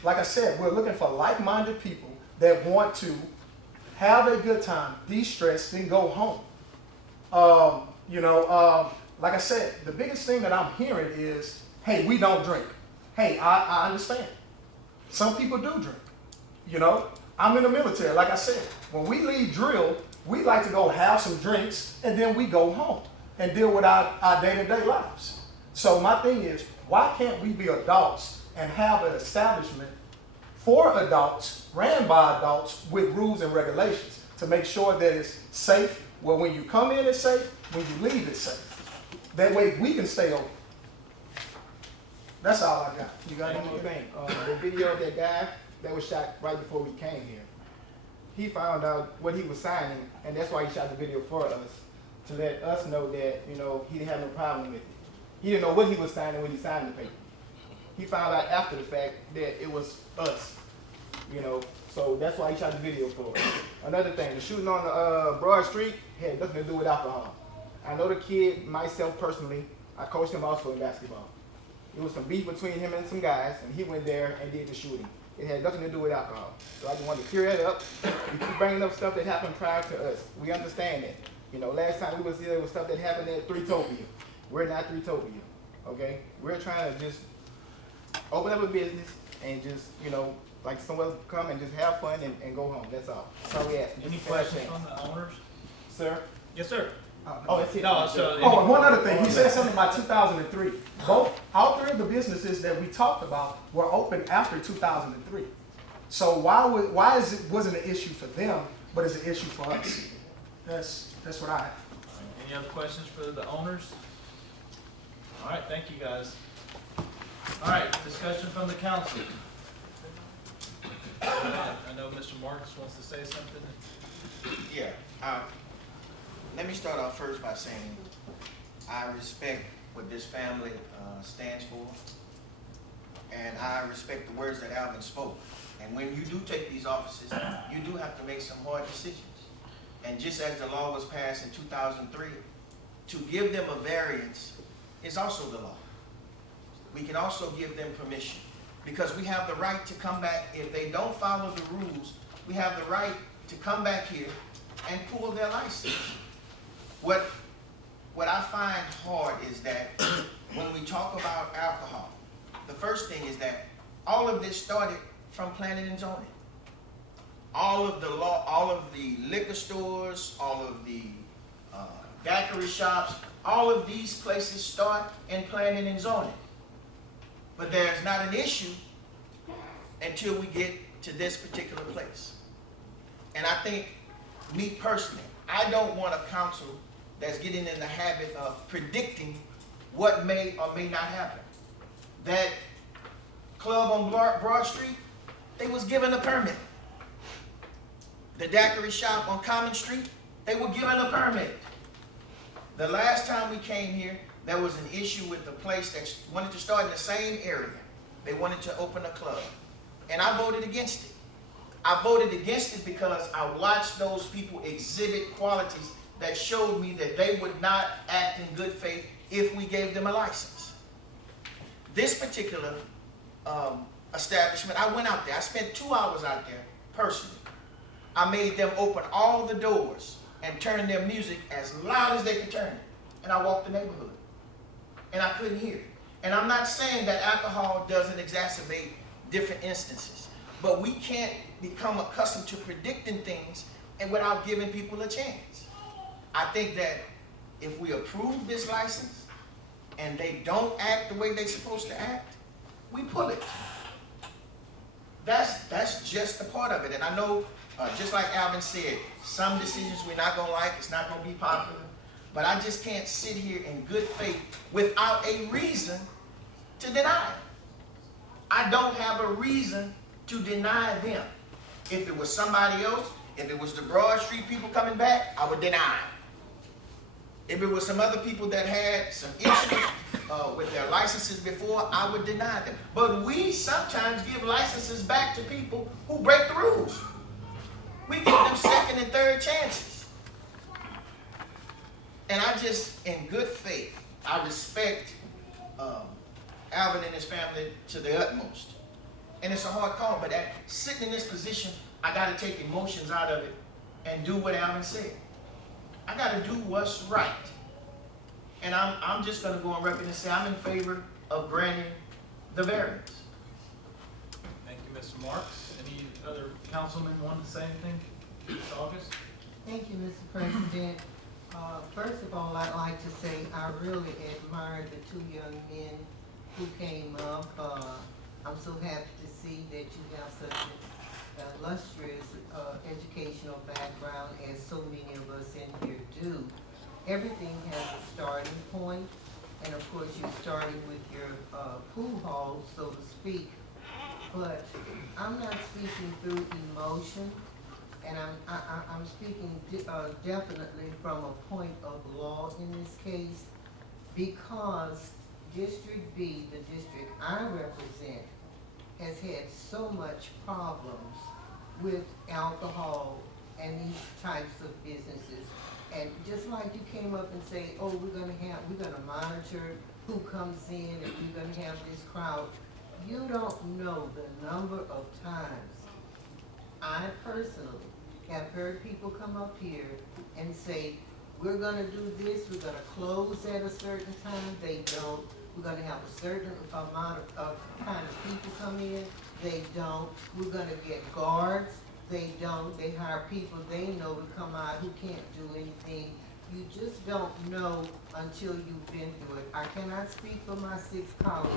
Like I said, we're looking for like-minded people that want to have a good time, de-stress, then go home. Like I said, the biggest thing that I'm hearing is, hey, we don't drink. Hey, I understand. Some people do drink. I'm in the military, like I said. When we leave drill, we like to go have some drinks, and then we go home and deal with our day-to-day lives. So my thing is, why can't we be adults and have an establishment for adults, ran by adults, with rules and regulations to make sure that it's safe, where when you come in it's safe, when you leave it's safe. That way we can stay open. That's all I got. You got One more anything? thing, the video of that guy that was shot right before we came here, he found out what he was signing, and that's why he shot the video for us, to let us know that, he didn't have no problem with it. He didn't know what he was signing when he signed the paper. He found out after the fact that it was us, so that's why he shot the video for us. Another thing, the shooting on the Broad Street had nothing to do with alcohol. I know the kid, myself personally, I coached him also in basketball. It was some beef between him and some guys, and he went there and did the shooting. It had nothing to do with alcohol. So I just wanted to clear that up. We keep bringing up stuff that happened prior to us. We understand that. Last time we was here, there was stuff that happened at Threetopia. We're not Threetopia, okay? We're trying to just open up a business and just, like someone come and just have fun and go home. That's all. That's all we ask. Any questions from the owners? Sir? Yes, sir. Oh, that's it. No, so. Oh, one other thing. He said something about 2003. All three of the businesses that we talked about were open after 2003. So why wasn't an issue for them, but it's an issue for us? That's what I have. Any other questions for the owners? All right, thank you, guys. All right, discussion from the council. I know Mr. Marks wants to say something. Yeah. Let me start off first by saying I respect what this family stands for, and I respect the words that Alvin spoke. And when you do take these offices, you do have to make some hard decisions. And just as the law was passed in 2003, to give them a variance is also the law. We can also give them permission, because we have the right to come back. If they don't follow the rules, we have the right to come back here and pull their license. What I find hard is that when we talk about alcohol, the first thing is that all of this started from planning and zoning. All of the liquor stores, all of the daiquiri shops, all of these places start in planning and zoning. But there's not an issue until we get to this particular place. And I think, me personally, I don't want a council that's getting in the habit of predicting what may or may not happen. That club on Broad Street, they was given a permit. The daiquiri shop on Common Street, they were given a permit. The last time we came here, there was an issue with the place that wanted to start in the same area. They wanted to open a club. And I voted against it. I voted against it because I watched those people exhibit qualities that showed me that they would not act in good faith if we gave them a license. This particular establishment, I went out there. I spent 2 hours out there personally. I made them open all the doors and turn their music as loud as they could turn it. And I walked the neighborhood. And I couldn't hear it. And I'm not saying that alcohol doesn't exacerbate different instances. But we can't become accustomed to predicting things and without giving people a chance. I think that if we approve this license and they don't act the way they're supposed to act, we pull it. That's just a part of it. And I know, just like Alvin said, some decisions we're not going to like, it's not going to be popular. But I just can't sit here in good faith without a reason to deny it. I don't have a reason to deny them. If it was somebody else, if it was the Broad Street people coming back, I would deny it. If it was some other people that had some issues with their licenses before, I would deny them. But we sometimes give licenses back to people who break the rules. We give them second and third chances. And I just, in good faith, I respect Alvin and his family to the utmost. And it's a hard call, but sitting in this position, I got to take emotions out of it and do what Alvin said. I got to do what's right. And I'm just going to go on record and say I'm in favor of granting the variance. Thank you, Mr. Marks. Any other councilmen want to say anything? Ms. August? Thank you, Mr. President. First of all, I'd like to say I really admired the two young men who came up. I'm so happy to see that you have such an illustrious educational background as so many of us in here do. Everything has a starting point, and of course you're starting with your pool hall, so to speak. But I'm not speaking through emotion. And I'm speaking definitely from a point of law in this case, because District B, the district I represent, has had so much problems with alcohol and these types of businesses. And just like you came up and say, oh, we're gonna monitor who comes in and we're gonna have this crowd. You don't know the number of times I personally have heard people come up here and say, we're gonna do this, we're gonna close at a certain time, they don't. We're gonna have a certain amount of kind of people come in, they don't. We're gonna get guards, they don't. They hire people they know to come out who can't do anything. You just don't know until you've been through it. I cannot speak for my 6 colleagues.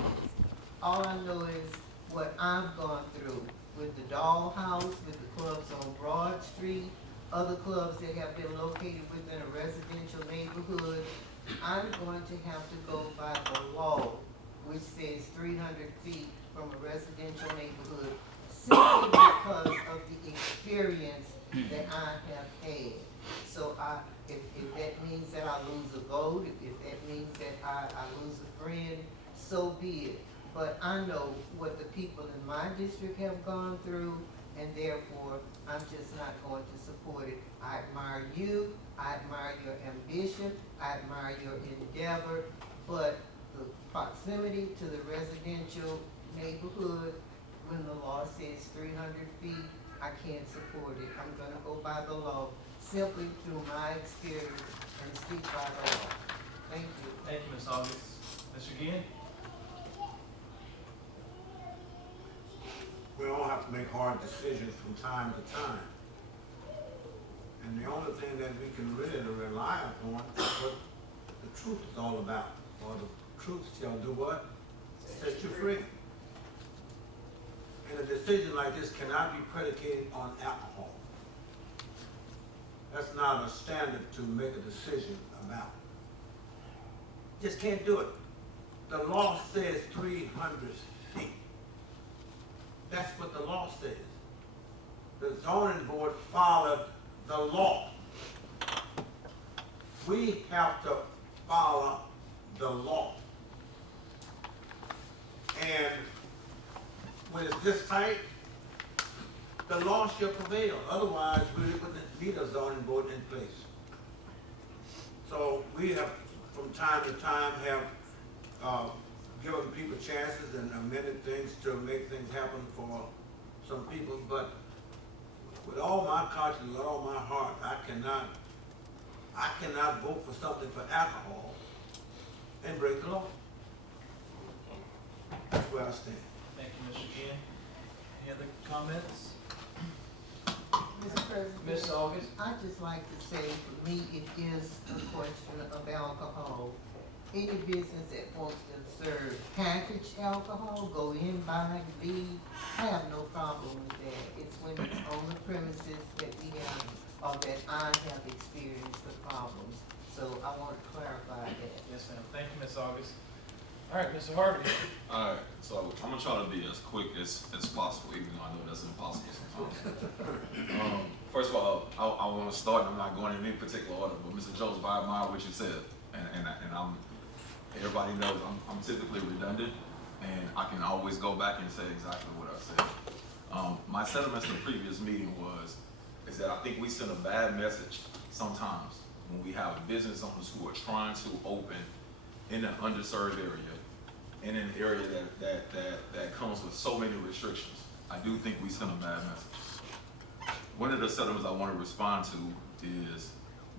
All I know is what I've gone through with the Dollhouse, with the clubs on Broad Street, other clubs that have been located within a residential neighborhood. I'm going to have to go by the law, which says 300 feet from a residential neighborhood, simply because of the experience that I have had. So if that means that I lose a vote, if that means that I lose a friend, so be it. But I know what the people in my district have gone through, and therefore, I'm just not going to support it. I admire you, I admire your ambition, I admire your endeavor, but the proximity to the residential neighborhood, when the law says 300 feet, I can't support it. I'm gonna go by the law, simply through my experience and speak by the law. Thank you. Thank you, Ms. August. Mr. Guillen? We all have to make hard decisions from time to time. And the only thing that we can really rely upon is what the truth is all about. Or the truth shall do what? Set you free. And a decision like this cannot be predicated on alcohol. That's not a standard to make a decision about. Just can't do it. The law says 300 feet. That's what the law says. The zoning board followed the law. We have to follow the law. And when it's this tight, the law shall prevail. Otherwise, we wouldn't need a zoning board in place. So we have, from time to time, have given people chances and amended things to make things happen for some people. But with all my conscience, with all my heart, I cannot vote for something for alcohol and break the law. That's where I stand. Thank you, Mr. Gann. Any other comments? Mr. President. Ms. August? I'd just like to say, for me, it is a question of alcohol. Any business that wants to serve packaged alcohol, go in, buy, leave, I have no problem with that. It's when it's on the premises that we have, or that I have experienced the problems. So I want to clarify that. Yes, ma'am. Thank you, Ms. August. All right, Mr. Harvey. All right, so I'm gonna try to be as quick as possible, even though I know that's impossible sometimes. First of all, I want to start, and I'm not going in any particular order, but Mr. Joseph, I admire what you said, and everybody knows I'm typically redundant, and I can always go back and say exactly what I said. My sentiments in the previous meeting is that I think we send a bad message sometimes when we have business owners who are trying to open in an underserved area, in an area that comes with so many restrictions. I do think we send a bad message. One of the sentiments I want to respond to is,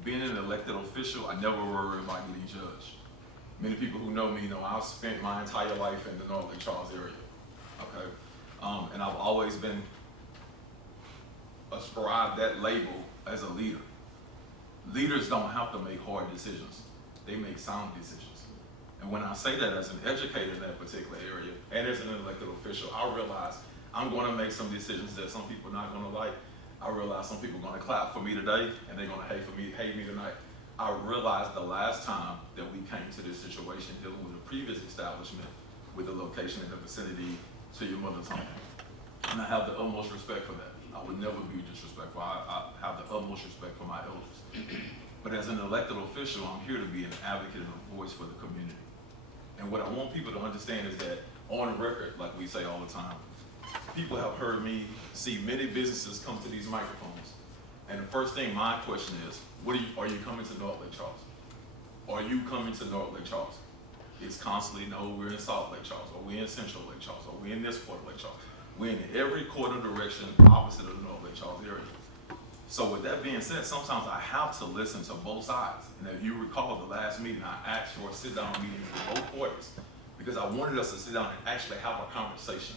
being an elected official, I never worry about getting judged. Many people who know me know I've spent my entire life in the North Lake Charles area, okay? And I've always been ascribed that label as a leader. Leaders don't have to make hard decisions. They make sound decisions. And when I say that as an educator in that particular area, and as an elected official, I realize I'm going to make some decisions that some people are not going to like. I realize some people are going to clap for me today, and they're going to hate me tonight. I realized the last time that we came to this situation dealing with a previous establishment with a location in the vicinity to your mother's home. And I have the utmost respect for that. I would never be disrespectful. I have the utmost respect for my elders. But as an elected official, I'm here to be an advocate and a voice for the community. And what I want people to understand is that on record, like we say all the time, people have heard me see many businesses come to these microphones. And the first thing my question is, are you coming to North Lake Charles? Are you coming to North Lake Charles? It's constantly, no, we're in South Lake Charles, or we're in Central Lake Charles, or we're in this part of Lake Charles. We're in every quarter direction opposite of the North Lake Charles area. So with that being said, sometimes I have to listen to both sides. And if you recall the last meeting, I asked for a sit-down meeting with both parties because I wanted us to sit down and actually have a conversation.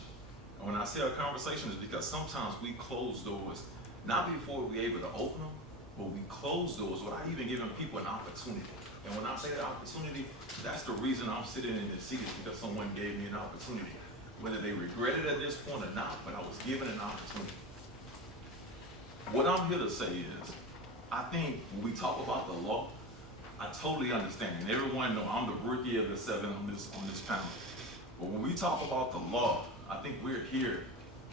And when I say a conversation, it's because sometimes we close doors, not before we're able to open them, but we close doors without even giving people an opportunity. And when I say that opportunity, that's the reason I'm sitting in this seat, is because someone gave me an opportunity. Whether they regret it at this point or not, but I was given an opportunity. What I'm here to say is, I think when we talk about the law, I totally understand, and everyone knows I'm the rookie of the seven on this panel. But when we talk about the law, I think we're here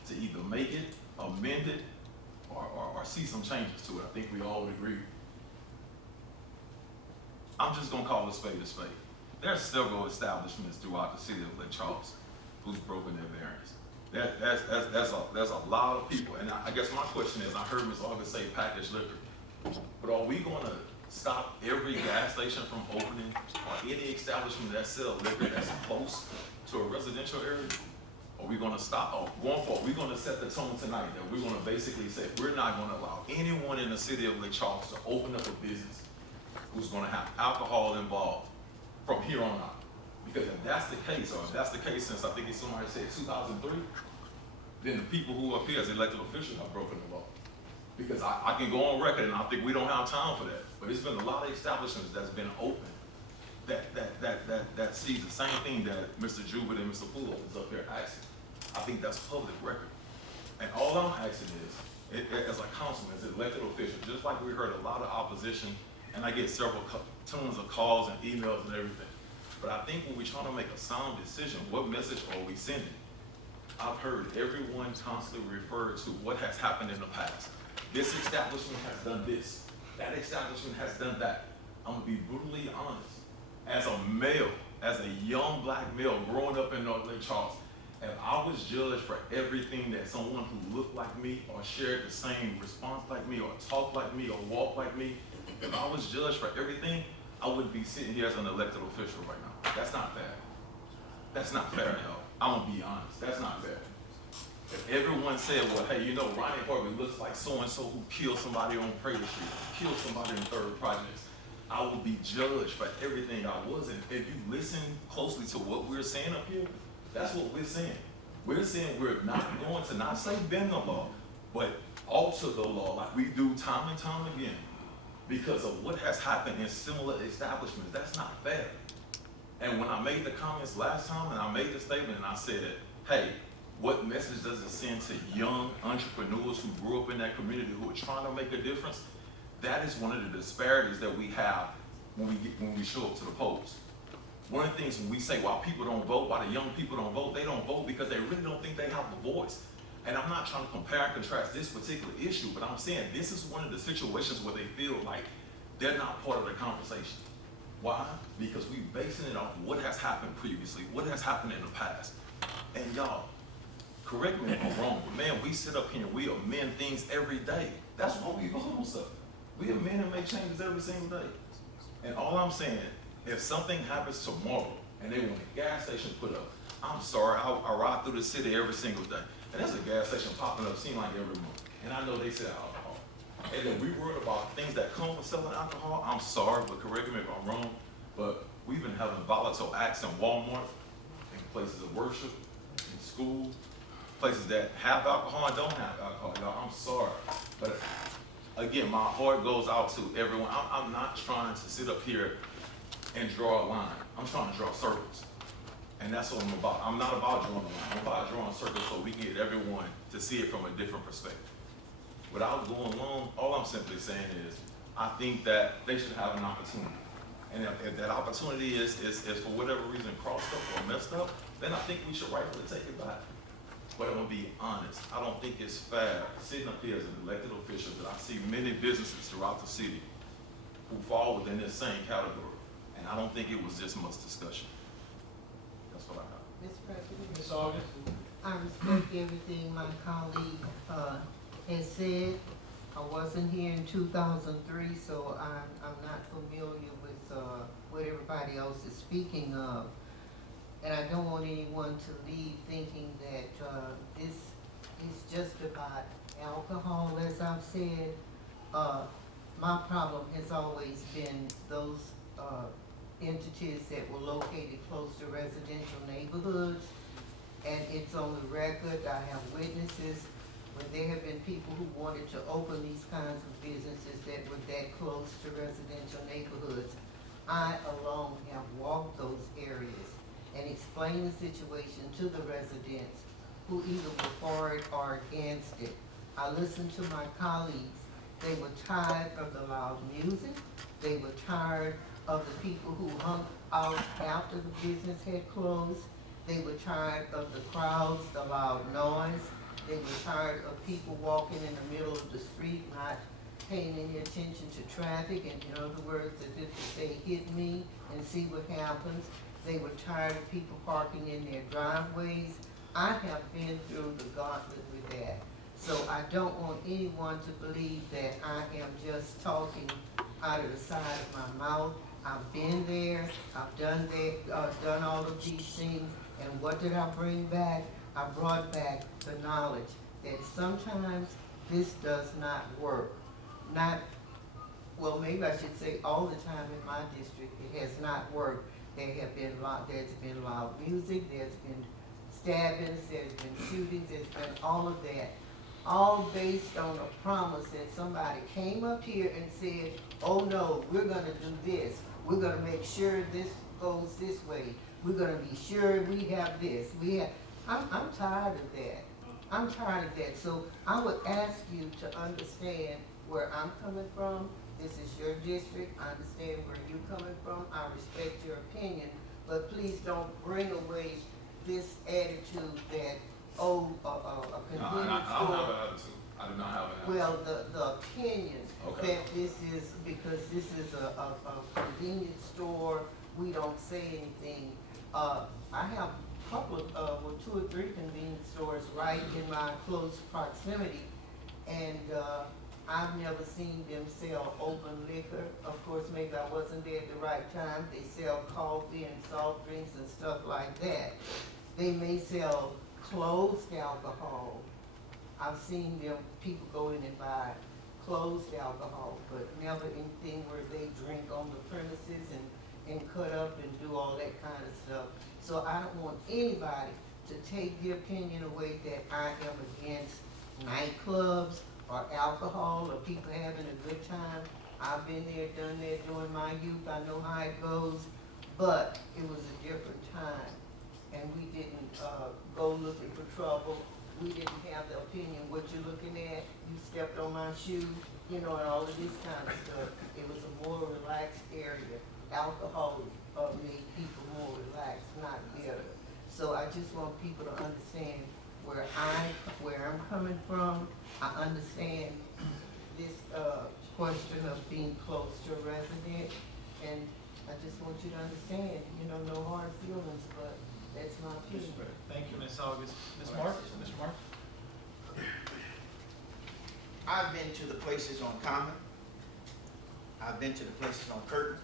to either make it, amend it, or see some changes to it. I think we all agree. I'm just gonna call a spade a spade. There are several establishments throughout the city of Lake Charles who's broken their variance. There's a lot of people, and I guess my question is, I heard Ms. August say packaged liquor, but are we gonna stop every gas station from opening, or any establishment that sells liquor that's close to a residential area? Are we gonna stop, going forward, we're gonna set the tone tonight that we're gonna basically say, we're not gonna allow anyone in the city of Lake Charles to open up a business who's gonna have alcohol involved from here on out. Because if that's the case, or if that's the case since I think it's somebody said 2003, then the people who are up here as elected officials have broken the law. Because I can go on record, and I think we don't have time for that, but it's been a lot of establishments that's been open that sees the same thing that Mr. Jubert and Mr. Poole is up here asking. I think that's public record. And all I'm asking is, as a councilman, as an elected official, just like we heard a lot of opposition, and I get tons of calls and emails and everything. But I think when we're trying to make a sound decision, what message are we sending? I've heard everyone constantly refer to what has happened in the past. This establishment has done this. That establishment has done that. I'm gonna be brutally honest. As a male, as a young black male growing up in North Lake Charles, if I was judged for everything that someone who looked like me or shared the same response like me or talked like me or walked like me, if I was judged for everything, I wouldn't be sitting here as an elected official right now. That's not fair. That's not fair, y'all. I'm gonna be honest. That's not fair. If everyone said, well, hey, you know, Ronnie Harvey looks like so-and-so who killed somebody on Prater Street, killed somebody in Third Projects, I would be judged for everything I was. And if you listen closely to what we're saying up here, that's what we're saying. We're saying we're not going to not say bend the law, but alter the law like we do time and time again because of what has happened in similar establishments. That's not fair. And when I made the comments last time and I made the statement and I said, hey, what message does it send to young entrepreneurs who grew up in that community who are trying to make a difference? That is one of the disparities that we have when we show up to the polls. One of the things when we say why people don't vote, why the young people don't vote, they don't vote because they really don't think they have the voice. And I'm not trying to compare and contrast this particular issue, but I'm saying this is one of the situations where they feel like they're not part of the conversation. Why? Because we're basing it off what has happened previously, what has happened in the past. And y'all, correct me if I'm wrong, but man, we sit up here and we amend things every day. That's why we vote on stuff. We amend and make changes every single day. And all I'm saying, if something happens tomorrow and they want a gas station put up, I'm sorry, I ride through the city every single day. And there's a gas station popping up, seems like every month. And I know they sell alcohol. And then we worried about things that come with selling alcohol. I'm sorry, but correct me if I'm wrong, but we've been having volatile acts in Walmart, in places of worship, in school, places that have alcohol and don't have alcohol. Y'all, I'm sorry. But again, my heart goes out to everyone. I'm not trying to sit up here and draw a line. I'm trying to draw circles. And that's what I'm about. I'm not about drawing a line. I'm about drawing circles so we can get everyone to see it from a different perspective. Without going long, all I'm simply saying is, I think that they should have an opportunity. And if that opportunity is for whatever reason crossed up or messed up, then I think we should rightfully take it back. But I'm gonna be honest, I don't think it's fair sitting up here as an elected official that I see many businesses throughout the city who fall within this same category. And I don't think it was this much discussion. That's what I got. Mr. President? Ms. August? I respect everything my colleague has said. I wasn't here in 2003, so I'm not familiar with what everybody else is speaking of. And I don't want anyone to leave thinking that this is just about alcohol, as I've said. My problem has always been those entities that were located close to residential neighborhoods. And it's on the record, I have witnesses, when there have been people who wanted to open these kinds of businesses that were that close to residential neighborhoods. I alone have walked those areas and explained the situation to the residents who either were for it or against it. I listened to my colleagues. They were tired of the loud music. They were tired of the people who hung out after the business had closed. They were tired of the crowds, the loud noise. They were tired of people walking in the middle of the street, not paying any attention to traffic, and in other words, as if to say, hit me and see what happens. They were tired of people parking in their driveways. I have been through the gauntlet with that. So I don't want anyone to believe that I am just talking out of the side of my mouth. I've been there, I've done all of these things, and what did I bring back? I brought back the knowledge that sometimes this does not work. Well, maybe I should say all the time in my district, it has not worked. There's been loud music, there's been stabbings, there's been shootings, there's been all of that. All based on a promise that somebody came up here and said, oh no, we're gonna do this. We're gonna make sure this goes this way. We're gonna be sure we have this. I'm tired of that. I'm tired of that. So I would ask you to understand where I'm coming from. This is your district. I understand where you're coming from. I respect your opinion, but please don't bring away this attitude that, oh, a No, convenience I don't store. have an attitude. I do not have an attitude. Well, the opinion Okay. that this is, because this is a convenience store, we don't say anything. I have a couple of, well, 2 or 3 convenience stores right in my close proximity, and, I've never seen them sell open liquor. Of course, maybe I wasn't there at the right time. They sell coffee and soft drinks and stuff like that. They may sell closed alcohol. I've seen them, people go in and buy closed alcohol, but never anything where they drink on the premises and cut up and do all that kind of stuff. So I don't want anybody to take the opinion away that I am against nightclubs or alcohol or people having a good time. I've been there, done that during my youth. I know how it goes, but it was a different time, and we didn't go looking for trouble. We didn't have the opinion what you're looking at. You stepped on my shoe, you know, and all of this kind of stuff. It was a more relaxed area. Alcohol made people more relaxed, not bitter. So I just want people to understand where I'm coming from. I understand this question of being close to a resident, and I just want you to understand, you know, no hard feelings, but that's my opinion. Thank you, Ms. August. Ms. Marks? Mr. Marks? I've been to the places on Common. I've been to the places on Curtin.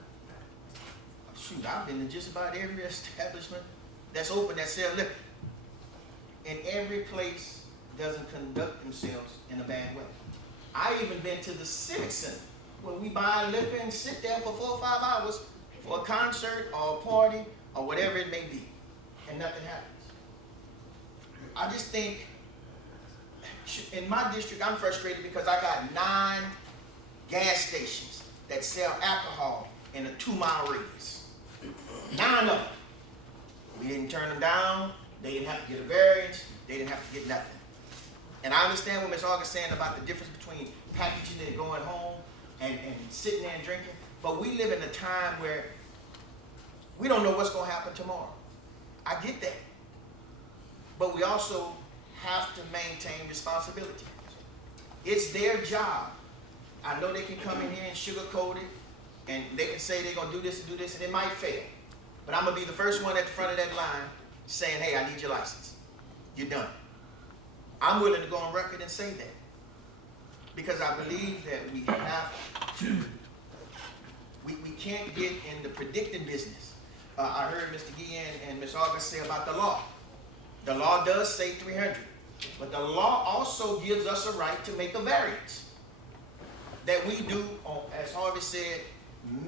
Shoot, I've been to just about every establishment that's open that sell liquor. And every place doesn't conduct themselves in a bad way. I even been to the Civic Center where we buy liquor and sit there for 4 or 5 hours for a concert or a party or whatever it may be, and nothing happens. I just think, in my district, I'm frustrated because I got 9 gas stations that sell alcohol in a 2-mile radius. 9 of them. We didn't turn them down. They didn't have to get a variance. They didn't have to get nothing. And I understand what Ms. August saying about the difference between packaging and going home and sitting there and drinking. But we live in a time where we don't know what's going to happen tomorrow. I get that. But we also have to maintain responsibility. It's their job. I know they can come in here and sugarcoat it, and they can say they're going to do this, and it might fail. But I'm going to be the first one at the front of that line saying, hey, I need your license. You're done. I'm willing to go on record and say that. Because I believe that we have to, we can't get in the predicting business. I heard Mr. Guillen and Ms. August say about the law. The law does say 300. But the law also gives us a right to make a variance. That we do, on, as Harvey said,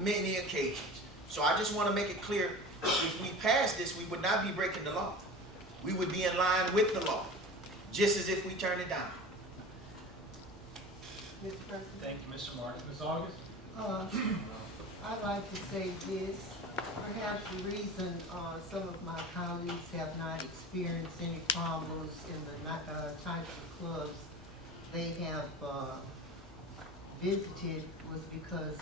many occasions. So I just want to make it clear, if we pass this, we would not be breaking the law. We would be in line with the law, just as if we turn it down. Mr. President? Thank you, Mr. Marks. Ms. August? I'd like to say this. Perhaps the reason some of my colleagues have not experienced any problems in the types of clubs they have visited was because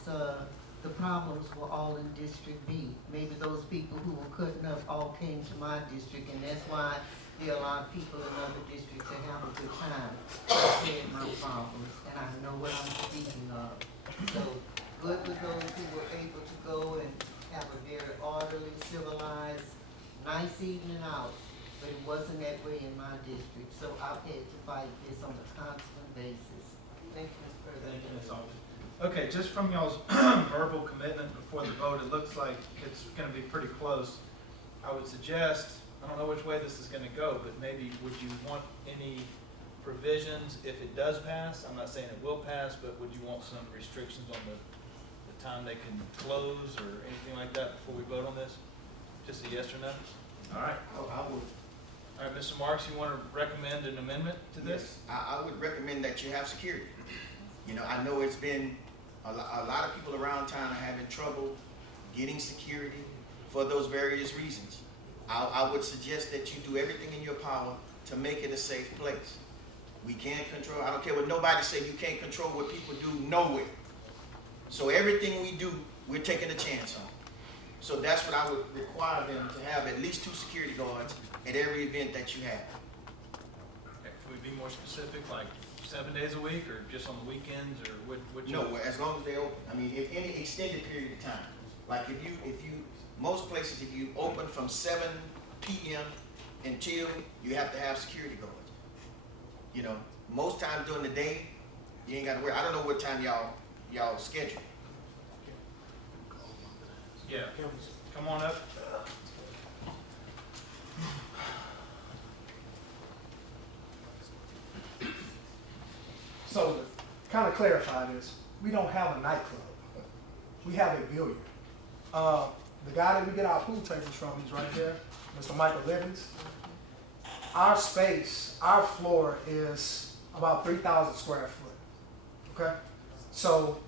the problems were all in District B. Maybe those people who were cutting up all came to my district, and that's why there are a lot of people in other districts that have a good time. I said my problems, and I know what I'm speaking of. So good with those who were able to go and have a very orderly, civilized, nice evening out. But it wasn't that way in my district, so I've had to fight this on a constant basis. Thank you, Mr. President. Thank you, Ms. August. Okay, just from y'all's verbal commitment before the vote, it looks like it's gonna be pretty close. I would suggest, I don't know which way this is gonna go, but maybe would you want any provisions if it does pass? I'm not saying it will pass, but would you want some restrictions on the time they can close or anything like that before we vote on this? Just a yes or no? All right. I would. All right, Mr. Marks, you want to recommend an amendment to this? Yes, I would recommend that you have security. You know, I know it's been, a lot of people around town are having trouble getting security for those various reasons. I would suggest that you do everything in your power to make it a safe place. We can't control, I don't care what nobody say, you can't control what people do nowhere. So everything we do, we're taking a chance on. So that's what I would require them to have, at least 2 security guards at every event that you have. Okay, can we be more specific, like 7 days a week, or just on the weekends, or what? No, as long as they open. I mean, if any extended period of time. Like if you, most places, if you open from 7 p.m. until, you have to have security guards. You know, most times during the day, you ain't got to worry. I don't know what time y'all schedule. Yeah, come on up. So to kind of clarify this, we don't have a nightclub. We have a billiard. The guy that we get our pool tables from, he's right there, Mr. Michael Levins. Our space, our floor is about 3,000 square foot, okay? So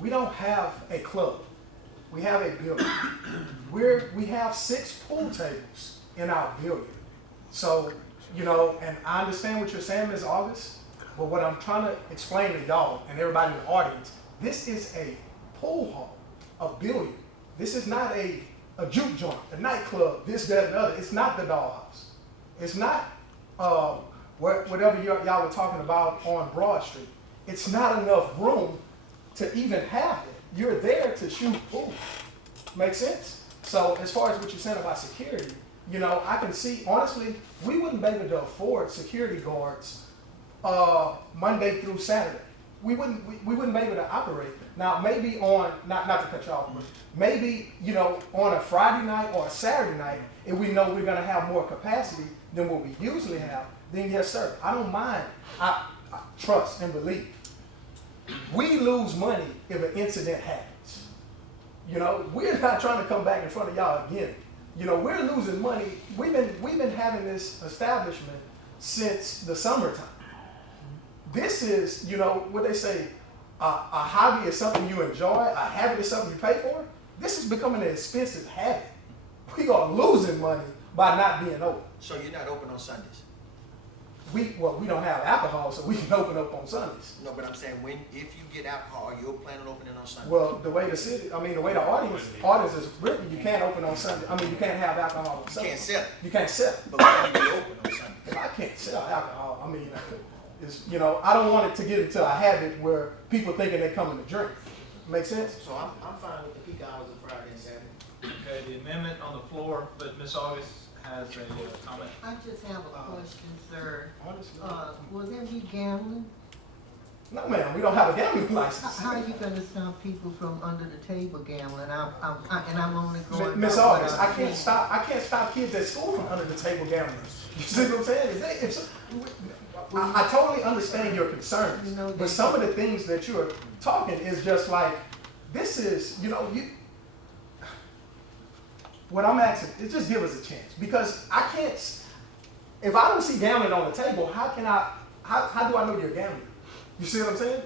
we don't have a club. We have a billiard. We have 6 pool tables in our billiard. So, you know, and I understand what you're saying, Ms. August, but what I'm trying to explain to y'all and everybody in the audience, this is a pool hall, a billiard. This is not a juke joint, a nightclub, this, that, and the other. It's not the dollhouse. It's not whatever y'all were talking about on Broad Street. It's not enough room to even have it. You're there to shoot pool. Make sense? So as far as what you're saying about security, you know, I can see, honestly, we wouldn't be able to afford security guards Monday through Saturday. We wouldn't be able to operate. Now, maybe on, not to cut you off, but maybe, you know, on a Friday night or a Saturday night, if we know we're gonna have more capacity than what we usually have, then yes, sir, I don't mind. I trust and believe. We lose money if an incident happens. You know, we're not trying to come back in front of y'all again. You know, we're losing money. We've been having this establishment since the summertime. This is, you know, what they say, a hobby is something you enjoy, a habit is something you pay for. This is becoming an expensive habit. We are losing money by not being open. So you're not open on Sundays? We don't have alcohol, so we can open up on Sundays. No, but I'm saying if you get alcohol, you're planning on opening on Sundays? Well, the way the audience is written, you can't open on Sunday. I mean, you can't have alcohol on Sunday. You can't sell it. You can't sell it. But when you be open on Sundays? I can't sell alcohol. I mean, it's, you know, I don't want it to get into a habit where people thinking they're coming to drink. Make sense? So I'm fine with the peak hours of Friday and Saturday. Okay, the amendment on the floor, but Ms. August has a comment. I just have a question, sir. Will there be gambling? No, ma'am, we don't have a gambling license. How are you gonna stop people from under the table gambling? I'm only going. Miss August, I can't stop kids at school from under the table gambling. You see what I'm saying? I totally understand your concerns, but some of the things that you're talking is just like, this is, you know, what I'm asking is just give us a chance, because I can't, if I don't see gambling on the table, how do I know you're gambling? You see what I'm saying?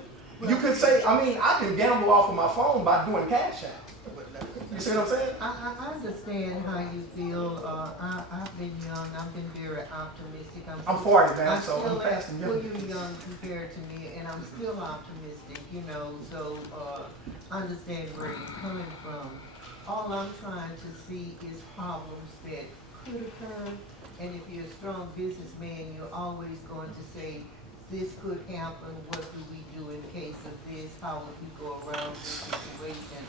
You could say, I mean, I can gamble off of my phone by doing cash out. You see what I'm saying? I understand how you feel. I've been young. I've been very optimistic. I'm 40, man, so I'm fast and young. Well, you're young compared to me, and I'm still optimistic, you know, so I understand where you're coming from. All I'm trying to see is problems that could occur, and if you're a strong businessman, you're always going to say, this could happen, what do we do in case of this, how would we go around this situation?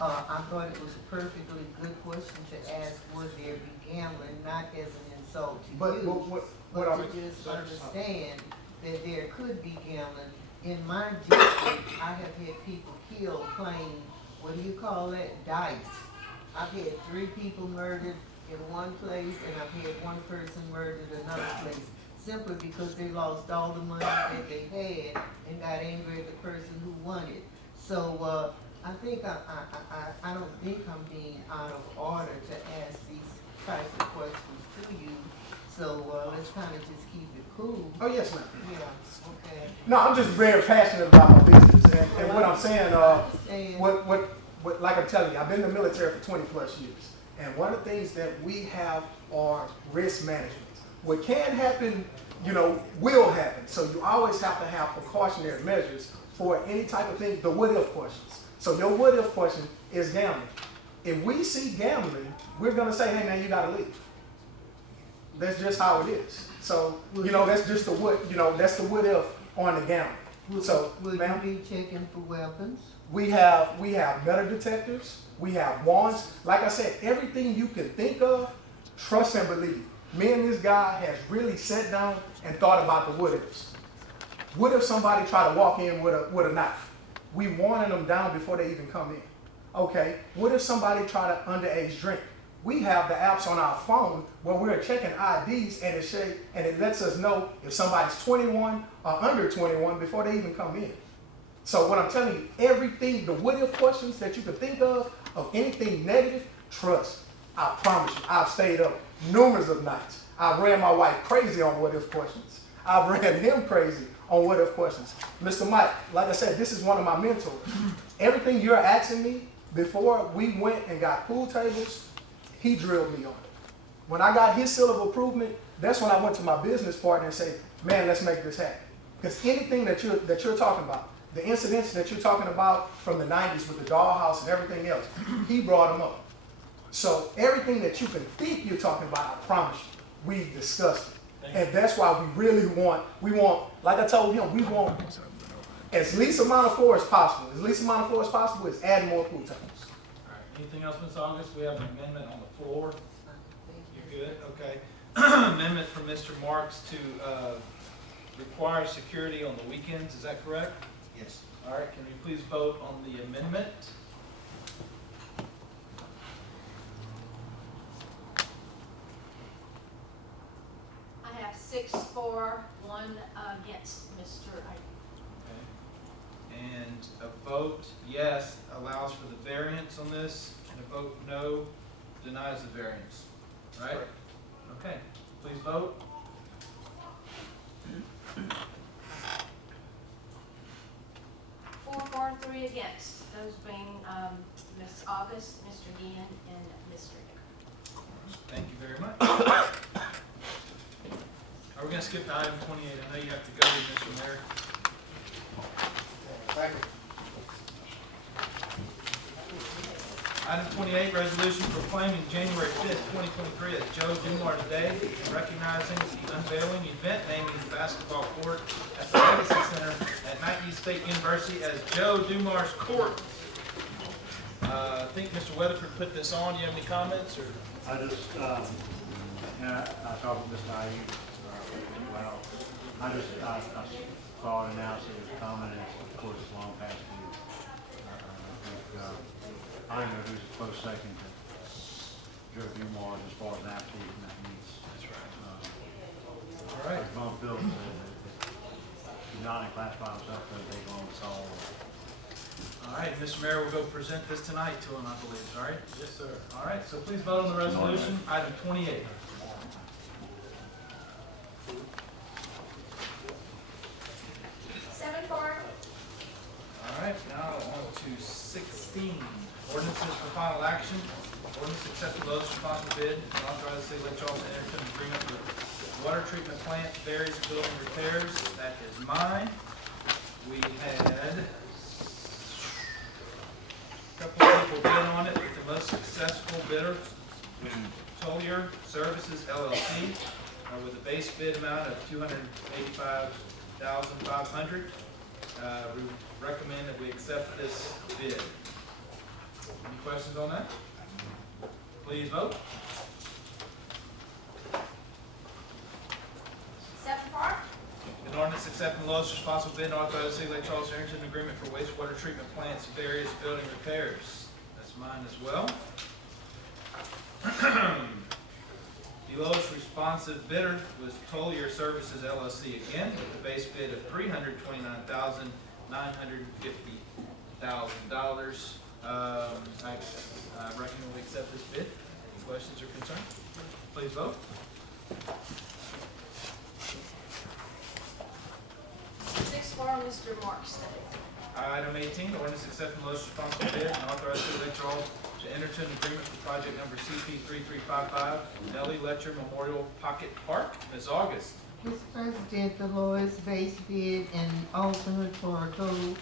I thought it was a perfectly good question to ask, would there be gambling, not as an insult to you, but to just understand that there could be gambling. In my district, I have had people killed playing, what do you call that, dice. I've had 3 people murdered in one place, and I've had 1 person murdered in another place, simply because they lost all the money that they had and got angry at the person who won it. So I think I don't think I'm being out of order to ask these types of questions to you. So let's kind of just keep it cool. Oh, yes, ma'am. Yeah, okay. No, I'm just very passionate about my business, and what I'm saying, like I'm telling you, I've been in the military for 20 plus years, and one of the things that we have or risk management. What can happen, will happen. So you always have to have precautionary measures for any type of thing, the what if questions. So your what if question is gambling. If we see gambling, we're gonna say, hey man, you gotta leave. That's just how it is. So, that's just the what, that's the what if on the gambling. So, will you be checking for weapons? We have metal detectors, we have wands. Like I said, everything you can think of, trust and believe. Me and this guy has really sat down and thought about the what ifs. What if somebody try to walk in with a knife? We warning them down before they even come in. Okay, what if somebody try to underage drink? We have the apps on our phone where we're checking IDs and it lets us know if somebody's 21 or under 21 before they even come in. So what I'm telling you, everything, the what if questions that you could think of anything negative, trust. I promise you, I've stayed up numerous of nights. I ran my wife crazy on what if questions. I ran him crazy on what if questions. Mr. Mike, like I said, this is one of my mentors. Everything you're asking me before we went and got pool tables, he drilled me on it. When I got his seal of approval, that's when I went to my business partner and said, man, let's make this happen. Because anything that you're talking about, the incidents that you're talking about from the 90s with the dollhouse and everything else, he brought them up. So everything that you can think you're talking about, I promise you, we've discussed it. And that's why we want, like I told him, we want as least amount of floor as possible. As least amount of floor as possible is adding more pool tables. All right, anything else, Ms. August? We have an amendment on the floor. You're good, okay. Amendment from Mr. Marks to require security on the weekends, is that correct? Yes. All right, can we please vote on the amendment? I have 6 for, 1 against Mr. Okay. And a vote yes allows for the variance on this, and a vote no denies the variance, right? Okay, please vote. Four for, 3 against, those being Ms. August, Mr. Gann, and Mr. Dicker. Thank you very much. Are we going to skip to item 28? I know you have to go, Mr. Mayor. Thank you. Item 28, resolution proclaiming January 5th, 2023 as Joe Dumars Day, and recognizing the unveiling event naming the basketball court at the Legacy Center at Mackey State University as Joe Dumars Court. I think Mr. Weatherford put this on. Do you have any comments? Or? I just, I talked with Mr. Ayuk well. I saw it announced it was coming, and of course it's long past due. I don't know who's a close second to Joe Dumars as far as an athlete in that meets. That's right. All right. As Bump Phillips said, he's not in class by himself, but they go on the solid. All right, Mr. Mayor will go present this tonight to him, I believe. All right? Yes, sir. All right, so please vote on the resolution, item 28. All right, now on to 16. Ordinances for final action. Ordinance accepting the lowest responsible bid and authorize the city of Lake Charles to enter into an agreement for water treatment plant various building repairs. That is mine. We had a couple of people bid on it. The most successful bidder was Tollier Services LLC with a base bid amount of $285,500. We recommend that we accept this bid. Any questions on that? Please vote. 7 for, An ordinance accepting the lowest responsible bid and authorizing the city of Lake Charles to enter into an agreement for wastewater treatment plants and various building repairs. That's mine as well. The lowest responsive bidder was Tollier Services LLC again with a base bid of $329,950,000. I recommend we accept this bid. Any questions or concerns? Please vote. 6 for Mr. Markstead. Item 18, ordinance accepting lowest responsible bid and authorizing City of Lake Charles to enter into an agreement for project number CP 3355, Nellie Letcher Memorial Pocket Park. Ms. August. Mr. President, the lowest base bid and alternate for a total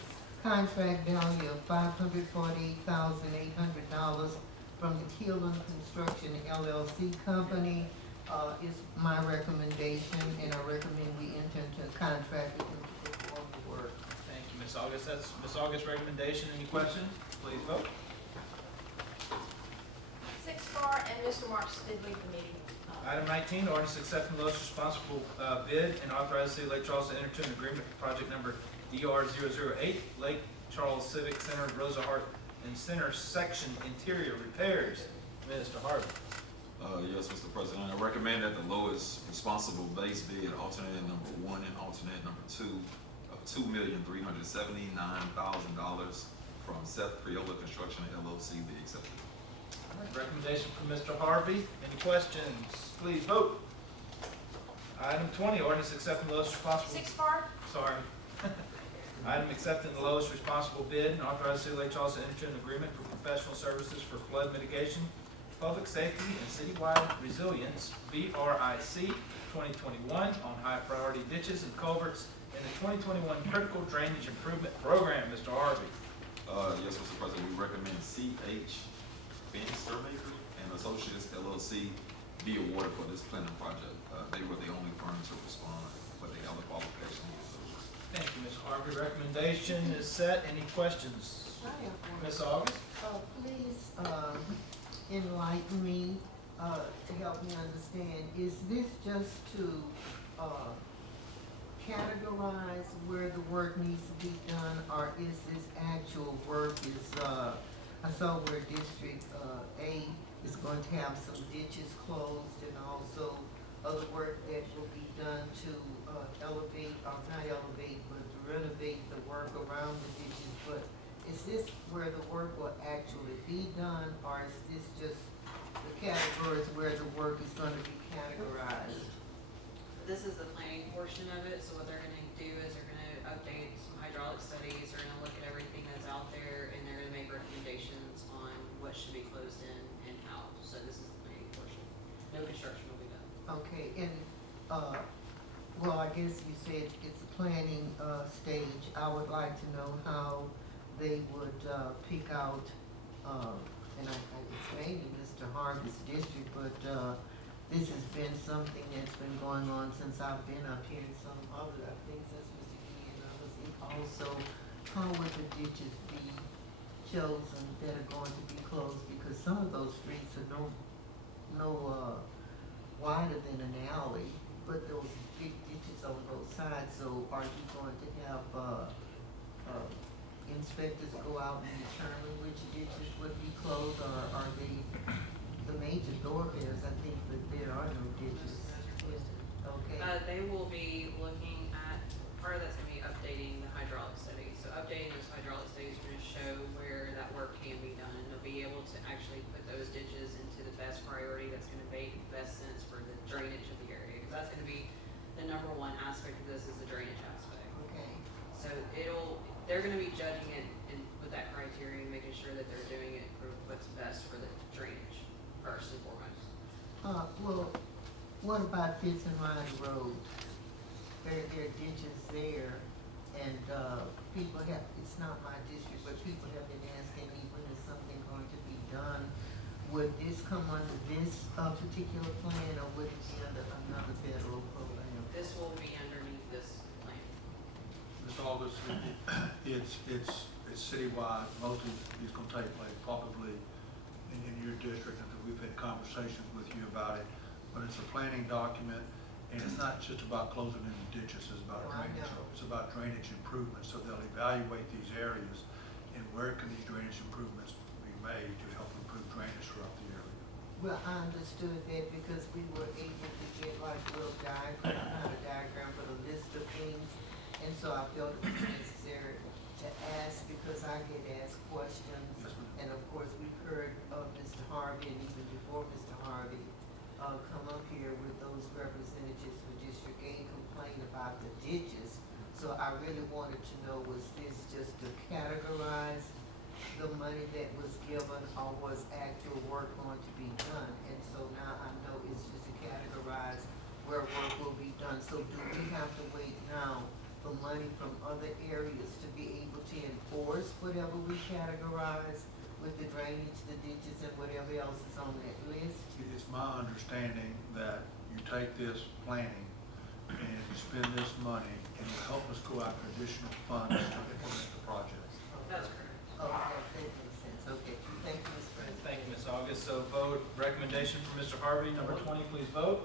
contract value of $548,800 from the Keelan Construction LLC Company is my recommendation, and I recommend we enter into a contract with them to perform the work. Thank you, Ms. August. That's Ms. August's recommendation. Any questions? Please vote. 6 for, and Mr. Marks did leave the meeting. Item 19, ordinance accepting lowest responsible bid and authorizing City of Lake Charles to enter into an agreement for project number DR008, Lake Charles Civic Center, Rosa Hart and Center Section Interior Repairs. Mr. Harvey. Yes, Mr. President, I recommend that the lowest responsible base bid, alternate number 1 and alternate number 2 of $2,379,000 from Seth Priola Construction LLC be accepted. All right, recommendation from Mr. Harvey. Any questions? Please vote. Item 20, ordinance accepting the lowest responsible. 6 for. Sorry. Item accepting the lowest responsible bid and authorizing City of Lake Charles to enter into an agreement for professional services for flood mitigation, public safety, and citywide resilience, BRIC 2021 on high priority ditches and culverts in the 2021 critical drainage improvement program. Mr. Harvey. Yes, Mr. President, we recommend CH Fenstermaker and Associates LLC be awarded for this planning project. They were the only firm to respond, but they held the qualification. Thank you, Ms. Harvey. Recommendation is set. Any questions? Ms. August? Please enlighten me to help me understand. Is this just to categorize where the work needs to be done, or is this actual work I saw where District A is going to have some ditches closed and also other work that will be done to elevate, or not elevate, but to renovate the work around the ditches. But is this where the work will actually be done, or is this just the categories where the work is going to be categorized? This is the planning portion of it, so what they're gonna do is they're gonna update some hydraulic studies, they're gonna look at everything that's out there, and they're gonna make recommendations on what should be closed in and out. So this is the planning portion. No construction will be done. Okay, and, well, I guess you said it's a planning, stage. I would like to know how they would, pick out, and it's mainly Mr. Harvey's district, but, this has been something that's been going on since I've been up here, and some other, I think since Mr. Key and others. And also, how would the ditches be chosen that are going to be closed? Because some of those streets are no wider than an alley, but those big ditches on both sides. So are you going to have inspectors go out and determine which ditches would be closed, or are they the major thoroughfares? I think that there are no ditches. Okay. They will be looking at, part of that's gonna be updating the hydraulic studies. So updating those hydraulic studies are gonna show where that work can be done, and they'll be able to actually put those ditches into the best priority that's gonna make the best sense for the drainage of the area. Because that's gonna be the number one aspect of this, is the drainage aspect. Okay. So they're gonna be judging it and with that criteria, and making sure that they're doing it for what's best for the drainage, first and foremost. Well, what about Fitz and Ryan Road? There are ditches there, and, people have, it's not my district, but people have been asking me, when is something going to be done? Would this come under this, particular plan, or would it be under another federal program? This will be underneath this plan. Ms. August, it's citywide. Most of these gonna take place probably in your district, and we've had conversations with you about it. But it's a planning document, and it's not just about closing any ditches, it's about drainage. It's about drainage improvements, so they'll evaluate these areas and where can these drainage improvements be made to help improve drainage throughout the area. Well, I understood that because we were able to get like a little diagram, not a diagram, but a list of things. And so I felt it was necessary to ask, because I get asked questions. And of course, we've heard of Mr. Harvey, and even before Mr. Harvey, come up here with those representatives for District A complain about the ditches. So I really wanted to know, was this just to categorize the money that was given, or was actual work going to be done? And so now I know it's just to categorize where work will be done. So do we have to wait now for money from other areas to be able to enforce whatever we categorize with the drainage, the ditches, and whatever else is on that list? It's my understanding that you take this planning and you spend this money and it will help us go after additional funds to implement the project. That's correct. Okay, that makes sense. Okay, thank you, Mr. President. Thank you, Ms. August. So vote, recommendation from Mr. Harvey, number 20, please vote.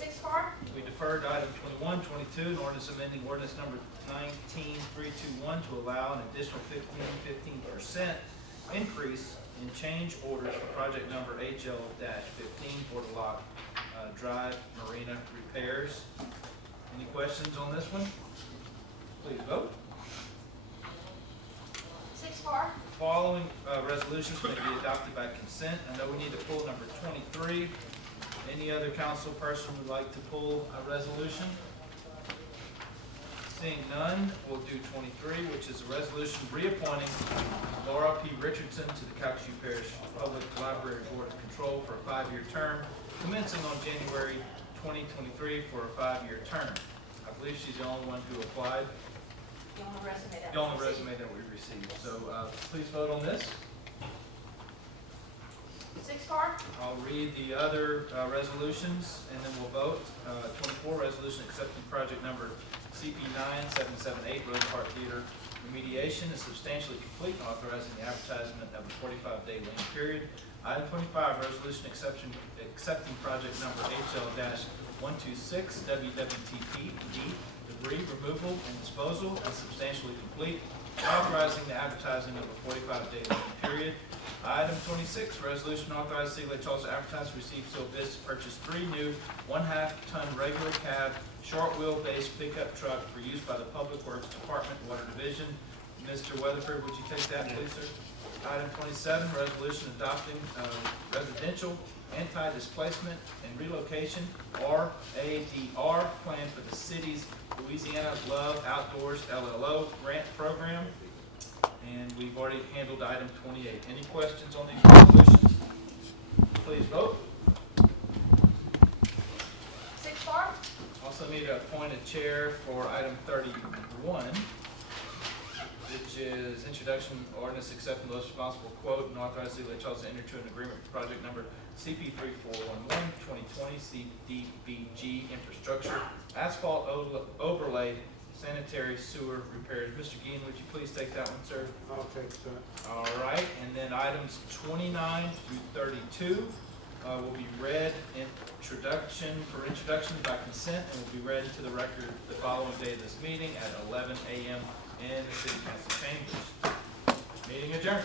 6-4, We deferred to item 21, 22, an ordinance amending ordinance number 19321 to allow an additional 15% increase in change orders for project number HL-15 Borderlock Drive Marina repairs. Any questions on this one? Please vote. 6-4, The following resolutions may be adopted by consent. I know we need to pull number 23. Any other council person would like to pull a resolution? Seeing none, we'll do 23, which is a resolution reappointing Laura P. Richardson to the Calcasieu Parish Public Library Board of Control for a 5-year term, commencing on January 2023 for a 5-year term. I believe she's the only one who applied. the only resume that The only we received. resume that we received. So please vote on this. 6-4, I'll read the other resolutions and then we'll vote. 24, resolution accepting project number CP 9778 Rose Park Theater remediation is substantially complete and authorizing the advertisement of a 45-day lien period. Item 25, resolution accepting project number HL-126 WWTP debris removal and disposal is substantially complete, authorizing the advertising of a 45-day lien period. Item 26, resolution authorizing City of Lake Charles to advertise, receive sealed bids to purchase 3 new 1/2-ton regular cab, short wheelbase pickup truck for use by the Public Works Department, Water Division. Mr. Weatherford, would you take that, please, sir? Item 27, resolution adopting residential anti-displacement and relocation RADR plan for the city's Louisiana Love Outdoors LLO grant program. And we've already handled item 28. Any questions on these resolutions? Please vote. 6-4, Also need to appoint a chair for item 31, which is introduction ordinance accepting the lowest responsible quote and authorize City of Lake Charles to enter into an agreement for project number CP 3411 2020 CDBG infrastructure asphalt overlay sanitary sewer repairs. Mr. Gein, would you please take that one, sir? I'll take that. All right, and then items 29 through 32 will be read introduction by consent and will be read into the record the following day of this meeting at 11 a.m. in the City Council chambers. Meeting adjourned.